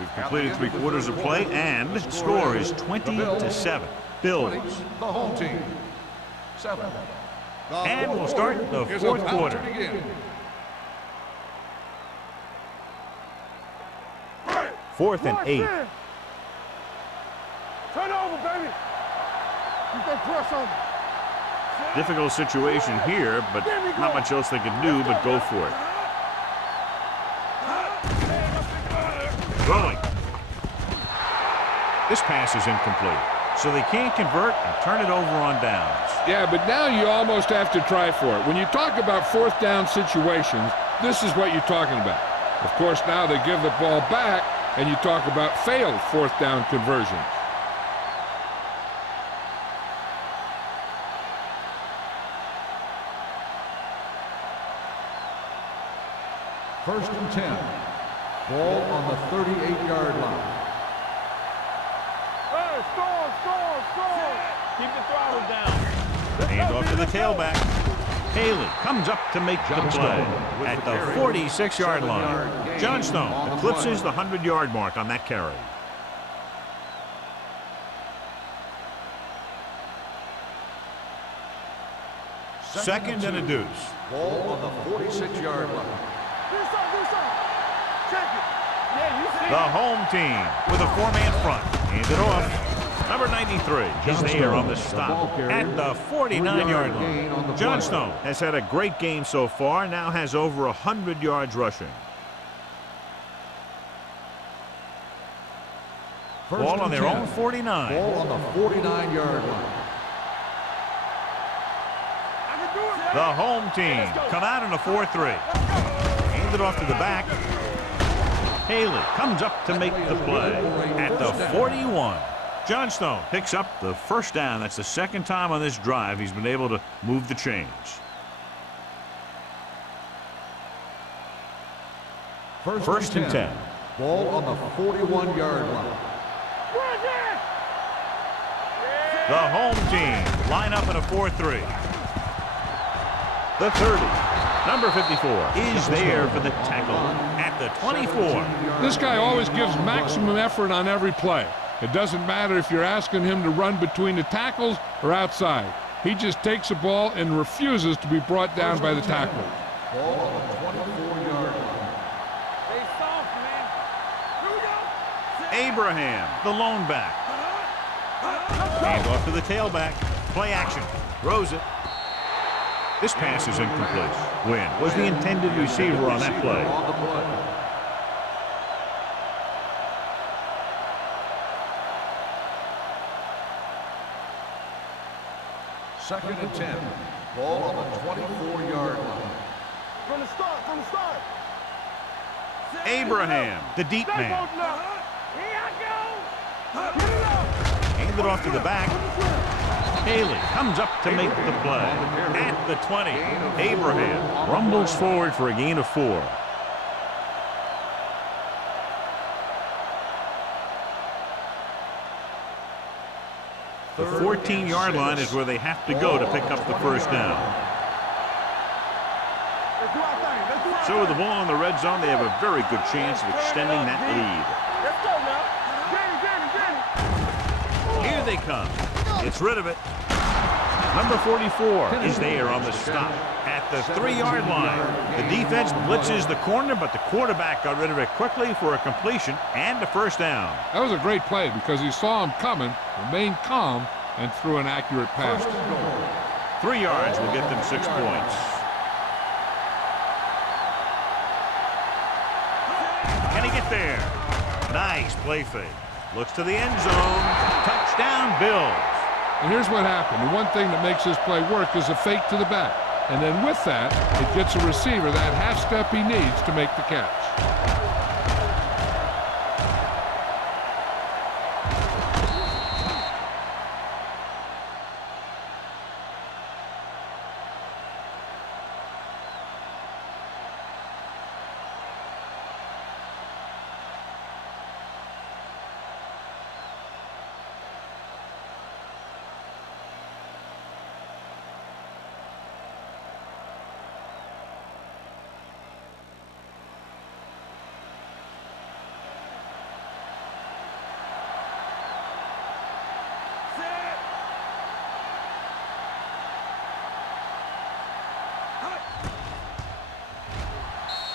We've completed 3 quarters of play, and the score is 20-7. Bills. The home team. 7. And we'll start the 4th quarter. 4th and 8. Turn over, baby. Keep that press on me. Difficult situation here, but not much else they can do but go for it. Throwing. This pass is incomplete, so they can't convert and turn it over on downs. Yeah, but now you almost have to try for it. When you talk about 4th down situations, this is what you're talking about. Of course, now they give the ball back, and you talk about failed 4th down conversions. First and 10. Ball on the 38-yard line. Hey, score. Keep the throttle down. Hand off to the tailback. Haley comes up to make the play at the 46-yard line. Johnstone eclipses the 100-yard mark on that carry. Second and a deuce. Ball on the 46-yard line. Do something. Check it. Yeah, you see The home team with a 4-man front. Hand it off. Number 93 is there on the stop at the 49-yard line. Johnstone has had a great game so far, now has over 100 yards rushing. Ball on their own 49. Ball on the 49-yard line. The home team come out in a 4-3. Hand it off to the back. Haley comes up to make the play at the 41. Johnstone picks up the 1st down. That's the 2nd time on this drive he's been able to move the chains. First and 10. Ball on the 41-yard line. The home team line up in a 4-3. The 30. Number 54 is there for the tackle at the 24. This guy always gives maximum effort on every play. It doesn't matter if you're asking him to run between the tackles or outside. He just takes the ball and refuses to be brought down by the tackler. Ball on the 24-yard line. Stay soft, man. Here we go. Abraham, the lone back. Hand off to the tailback. Play action. Throws it. This pass is incomplete. Wynn was the intended receiver on that play. On the play. Second and 10. Ball on the 24-yard line. From the start, from the start. Abraham, the deep Stay man. both now. Here I go. Get it up. Hand it off to the back. Haley comes up to make the play. At the 20, Abraham rumbles forward for a gain of 4. The 14-yard line is where they have to go to pick up the first down. Let's do our thing. Let's do our So with the thing. ball in the red zone, they have a very good chance of extending that lead. Let's go now. Get it. Here they come. Gets rid of it. Number 44 is there on the stop at the 3-yard line. The defense blitzes the corner, but the quarterback got rid of it quickly for a completion and a first down. That was a great play because he saw him coming, remained calm, and threw an accurate pass. 3 yards will get them 6 points. Can he get there? Nice play fake. Looks to the end zone. Touchdown, Bills. And here's what happened. The one thing that makes this play work is a fake to the back. And then with that, it gets a receiver that half step he needs to make the catch.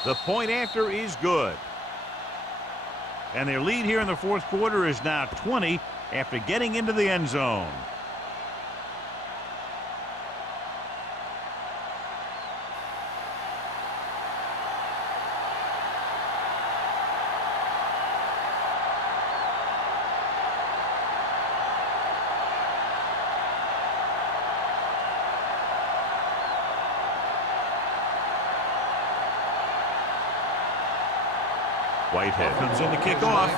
The point after is good. And their lead here in the fourth quarter is now 20 after getting into the end zone. Whitehead comes in to kick off.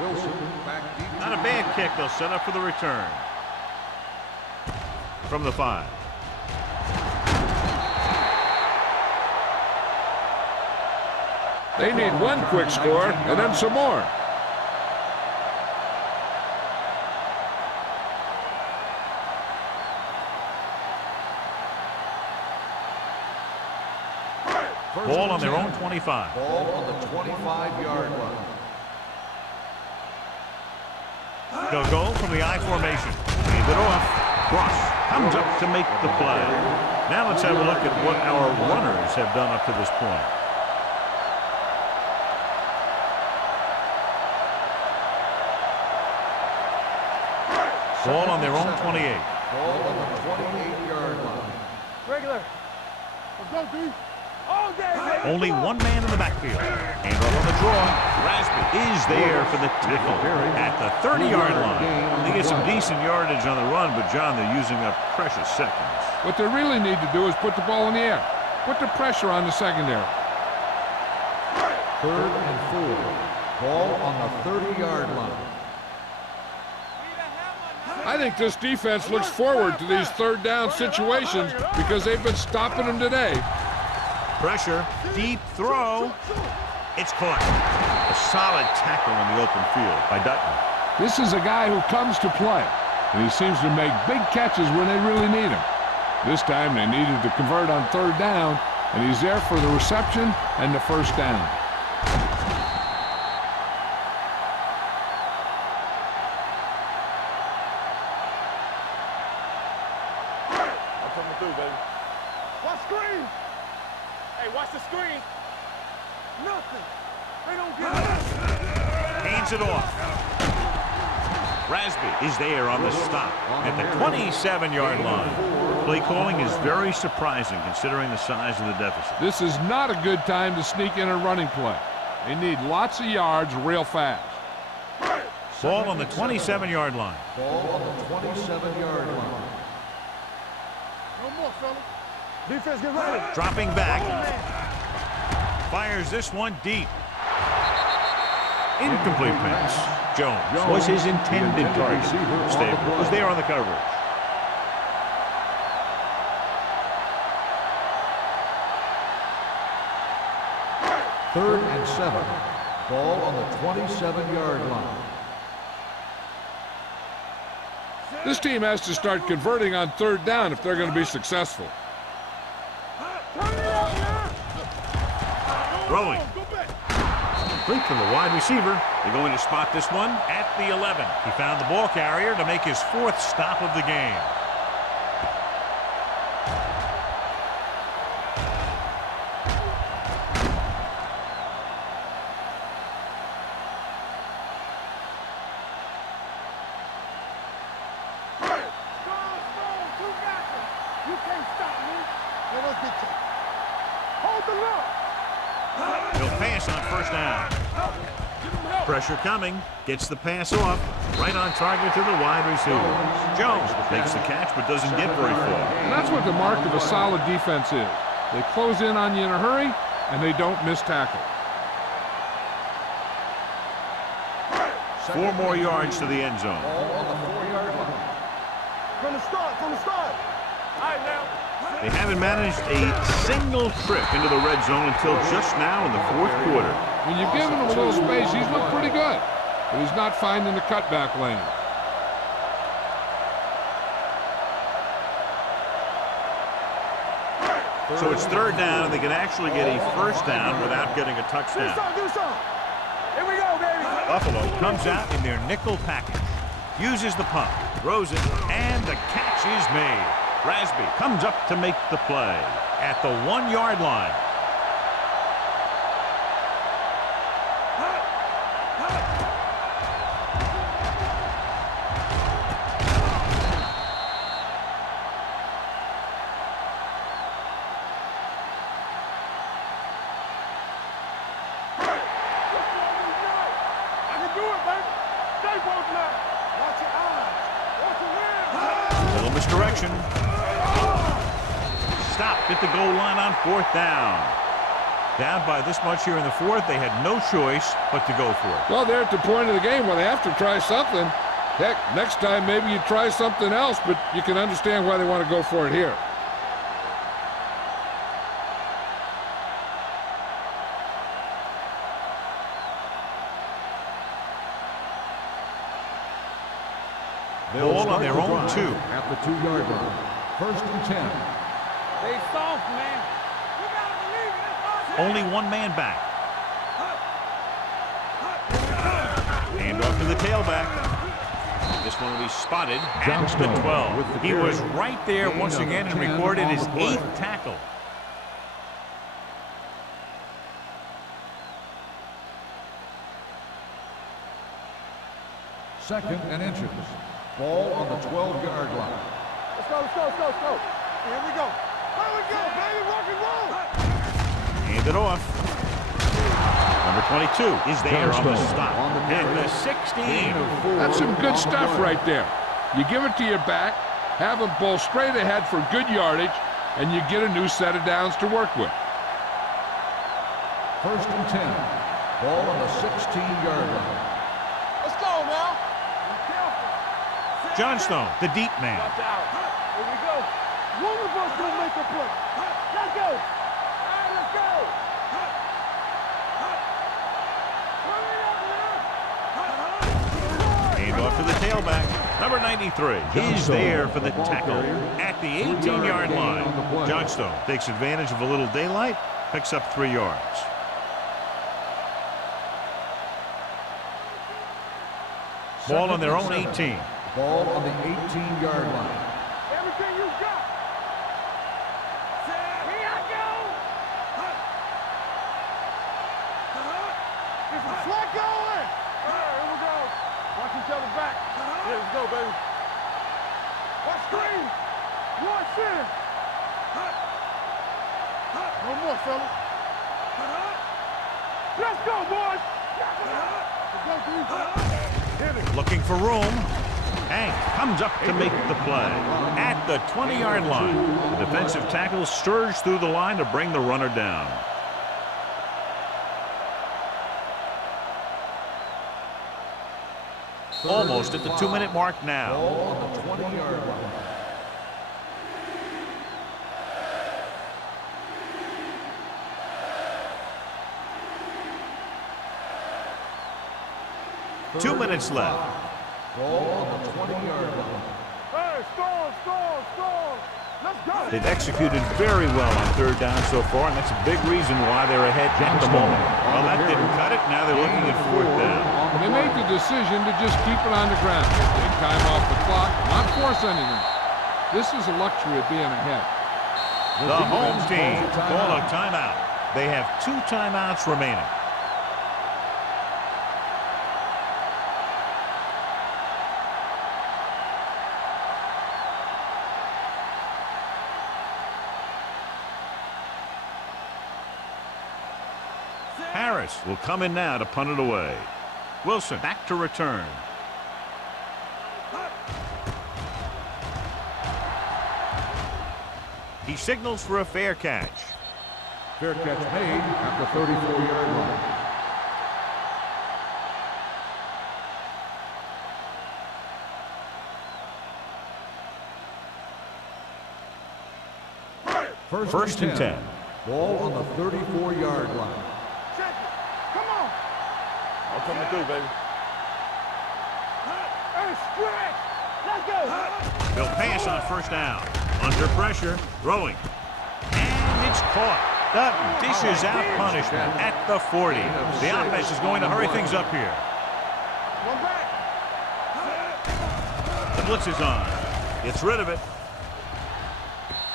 Wilson back deep. Not a bad kick. They'll set up for the return. From the 5. They need one quick score and then some more. Ball on their own 25. Ball on the 25-yard line. They'll go from the I formation. Hand it off. Cross comes up to make the play. Now let's have a look at what our runners have done up to this point. Ball on their own 28. Ball on the 28-yard line. Regular. Let's go, D. All day. Only one man in the backfield. Hand off on the draw. Rasby is there for the tackle at the 30-yard line. They get some decent yardage on the run, but, John, they're using up precious seconds. What they really need to do is put the ball in the air. Put the pressure on the secondary. 3rd and 4. Ball on the 30-yard line. I think this defense looks forward to these third down situations because they've been stopping them today. Pressure, deep throw. It's caught. A solid tackle in the open field by Dutton. This is a guy who comes to play, and he seems to make big catches when they really need him. This time they needed to convert on third down, and he's there for the reception and the first down. I'm coming through, baby. Watch screen. Hey, watch the screen. Nothing. They don't get it. Hands it off. Rasby is there on the stop at the 27-yard line. Play calling is very surprising considering the size of the deficit. This is not a good time to sneak in a running play. They need lots of yards real fast. Ball on the 27-yard line. Ball on the 27-yard line. No more, fella. Defense, get ready. Dropping back. Fires this one deep. Incomplete pass. Jones was his intended target. Stabler was there on the coverage. Third and 7. Ball on the 27-yard line. This team has to start converting on third down if they're going to be successful. Throwing. Complete from the wide receiver. They're going to spot this one at the 11. He found the ball carrier to make his 4th stop of the game. You can't stop me. Let us get you. Hold the lock. He'll pass on first down. Pressure coming. Gets the pass off. Right on target to the wide receiver. Jones makes the catch but doesn't get very far. And that's what the mark of a solid defense is. They close in on you in a hurry, and they don't miss tackle. 4 more yards to the end zone. Ball on the 4-yard line. From the start, from the start. All right, now. They haven't managed a single trip into the red zone until just now in the 4th quarter. When you've given him a little space, he's looked pretty good. But he's not finding the cutback lane. So it's third down, and they can actually get a first down without getting a touchdown. Do something. Here we go, baby. Buffalo comes out in their nickel package. Uses the pump, throws it, and the catch is made. Rasby comes up to make the play at the 1-yard line. I can do it, baby. Stay both now. Watch your eyes. Watch your wheels. Little misdirection. Stopped at the goal line on 4th down. Down by this much here in the 4th, they had no choice but to go for it. Well, they're at the point of the game where they have to try something. Heck, next time maybe you try something else, but you can understand why they want to go for it here. Ball on their own 2. At the 2-yard line. First and 10. They soft, man. You gotta believe it. It's Only 1 man back. Hand off to the tailback. This one will be spotted at the 12. He was right there once again and recorded his 8th tackle. Second and inches. Ball on the 12-yard line. Let's go, let's go, let's go, let's go. Here we go. Here we go, baby. Rock and roll. Hand it off. Number 22 is there on the stop. At the 16. That's some good stuff right there. You give it to your back, have him pull straight ahead for good yardage, and you get a new set of downs to work with. First and 10. Ball on the 16-yard line. Let's go now. Be careful. Johnstone, the deep man. Watch out. Here we go. One of us will make a play. Let's go. All right, let's go. Hand off to the tailback. Number 93 is there for the tackle at the 18-yard line. Johnstone takes advantage of a little daylight, picks up 3 yards. Ball on their own 18. Ball on the 18-yard line. Everything you got. Here I go. It's a flat going. Here we go. Watch each other back. Yeah, let's go, baby. Watch screen. One center. One more, fellas. Let's go, boys. Let's go, Looking for room. Hank comes up to make the play at the 20-yard line. The defensive tackle surged through the line to bring the runner down. Almost at the 2-minute mark now. Ball on the 20-yard line. Two minutes left. Ball on the 20-yard line. Hey, score. Let's go. They've executed very well on 3rd down so far, and that's a big reason why they're ahead at the moment. Well, that didn't cut it. Now they're looking at 4th down. They made the decision to just keep it on the ground. Take time off the clock, not force anything. This is a luxury of being ahead. The home team call a timeout. They have 2 timeouts remaining. Harris will come in now to punt it away. Wilson back to return. He signals for a fair catch. Fair catch made at the 34-yard line. First and 10. Ball on the 34-yard line. Check it. Come on. I'm coming through, baby. Hey, stretch. Let's go. They'll pass on 1st down. Under pressure, throwing. And it's caught. The dishes out punishment at the 40. The offense is going to hurry things up here. One back. The blitz is on. Gets rid of it.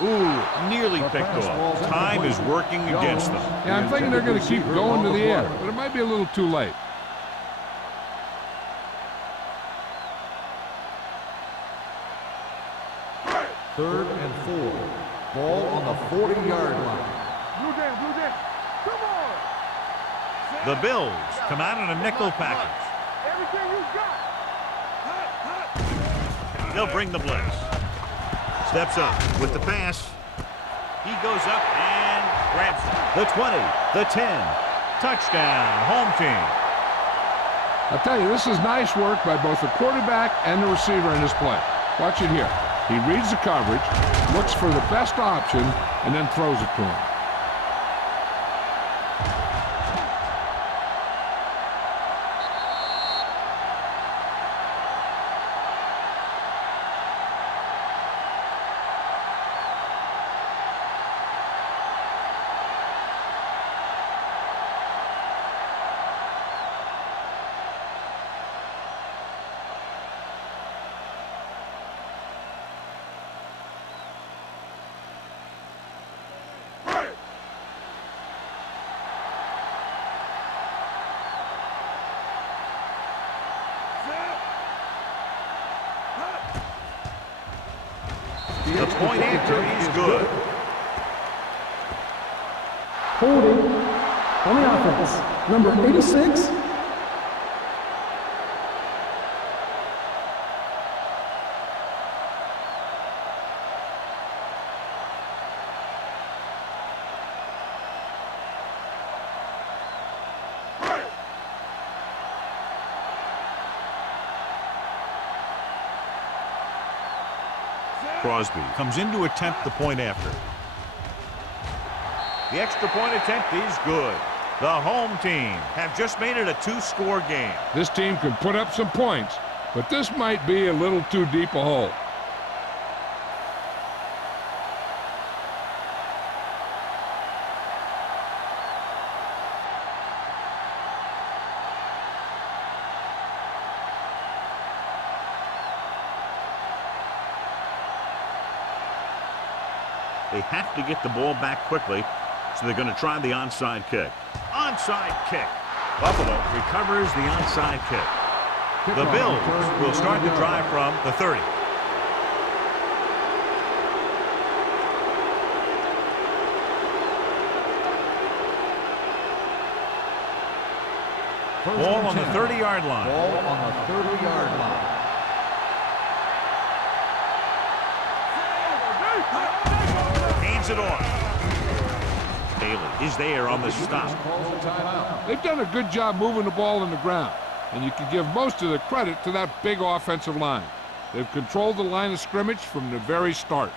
Ooh, nearly picked off. Time is working against them. Yeah, I'm thinking they're going to keep going to the air, but it might be a little too late. Third and 4. Ball on the 40-yard line. Blue down. Come on. The Bills come out in a nickel package. Everything you got. They'll bring the blitz. Steps up with the pass. He goes up and grabs it. The 20, the 10. Touchdown, home team. I'll tell you, this is nice work by both the quarterback and the receiver in this play. Watch it here. He reads the coverage, looks for the best option, and then throws it to him. The point after is good. Holding on the offense, number 86. Crosby comes in to attempt the point after. The extra point attempt is good. The home team have just made it a 2-score game. This team can put up some points, but this might be a little too deep a hole. They have to get the ball back quickly, so they're going to try the onside kick. Onside kick. Buffalo recovers the onside kick. The Bills will start the drive from the 30. Ball on the 30-yard line. Ball on the 30-yard line. Hands it off. Bailey is there on the stop. They've done a good job moving the ball in the ground, and you can give most of the credit to that big offensive line. They've controlled the line of scrimmage from the very start.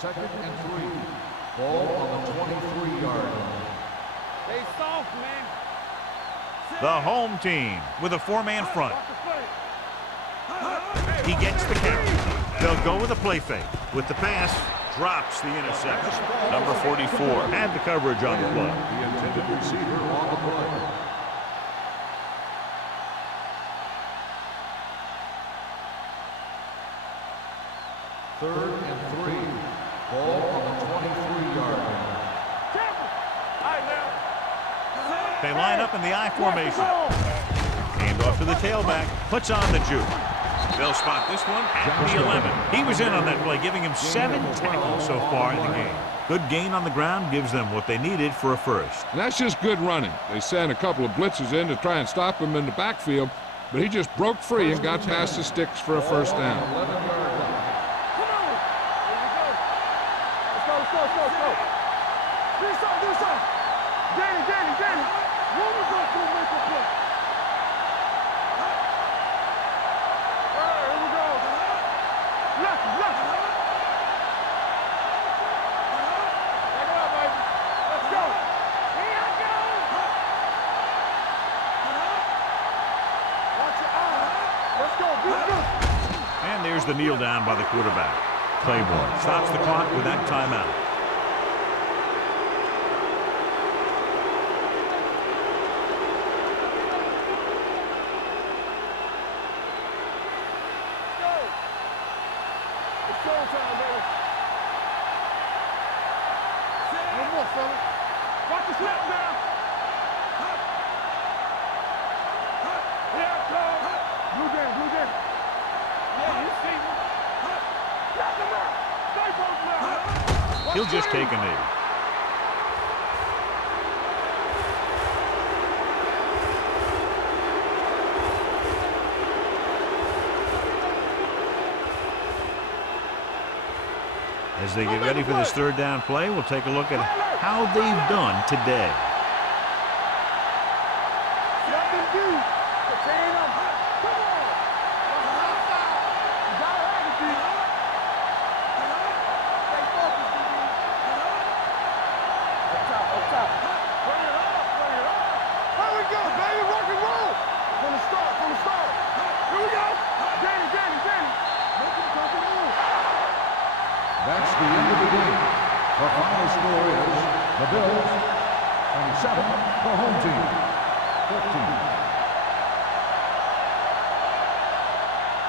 2nd and 3. Ball on the 23-yard line. Stay soft, man. The home team with a 4-man front. He gets the carry. They'll go with a play fake. With the pass, drops the interception. Number 44 had the coverage on the play. The intended receiver on the play. Third and 3. Ball on the 23-yard line. They line up in the I formation. Hand off to the tailback. Puts on the juke. They'll spot this one at the 11. He was in on that play, giving him 7 tackles so far in the game. Good gain on the ground gives them what they needed for a first. And that's just good running. They sent a couple of blitzes in to try and stop him in the backfield, but he just broke free and got past the sticks for a first down. 11-yard line. Danny. One was up to make a play. All right, here we go. Left. Take it up, baby. Let's go. Here I go. Watch your eyes. Let's go. Good. And there's the kneel down by the quarterback. Claiborne stops the clock with that timeout. Watch the snap now. Here it comes. Blue game. Yeah, you see me. Got them out. Stay close now. He'll just take a knee. As they get ready for this third down play, we'll take a look at how they've done today. Nothing do. Contain them. Come on. You gotta have it, D. Stay focused, D. Up top. Bring it up. Here we go, baby. Rock and roll. From the start. Here we go. Danny. Make him come in. That's the end of the game. The final score is the Bills 27, the home team 14.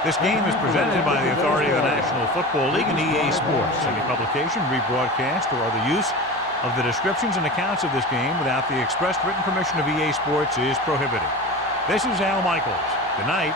This game is presented by the authority of the National Football League and EA Sports. Any publication, rebroadcast, or other use of the descriptions and accounts of this game without the expressed written permission of EA Sports is prohibited. This is Al Michaels. Good night.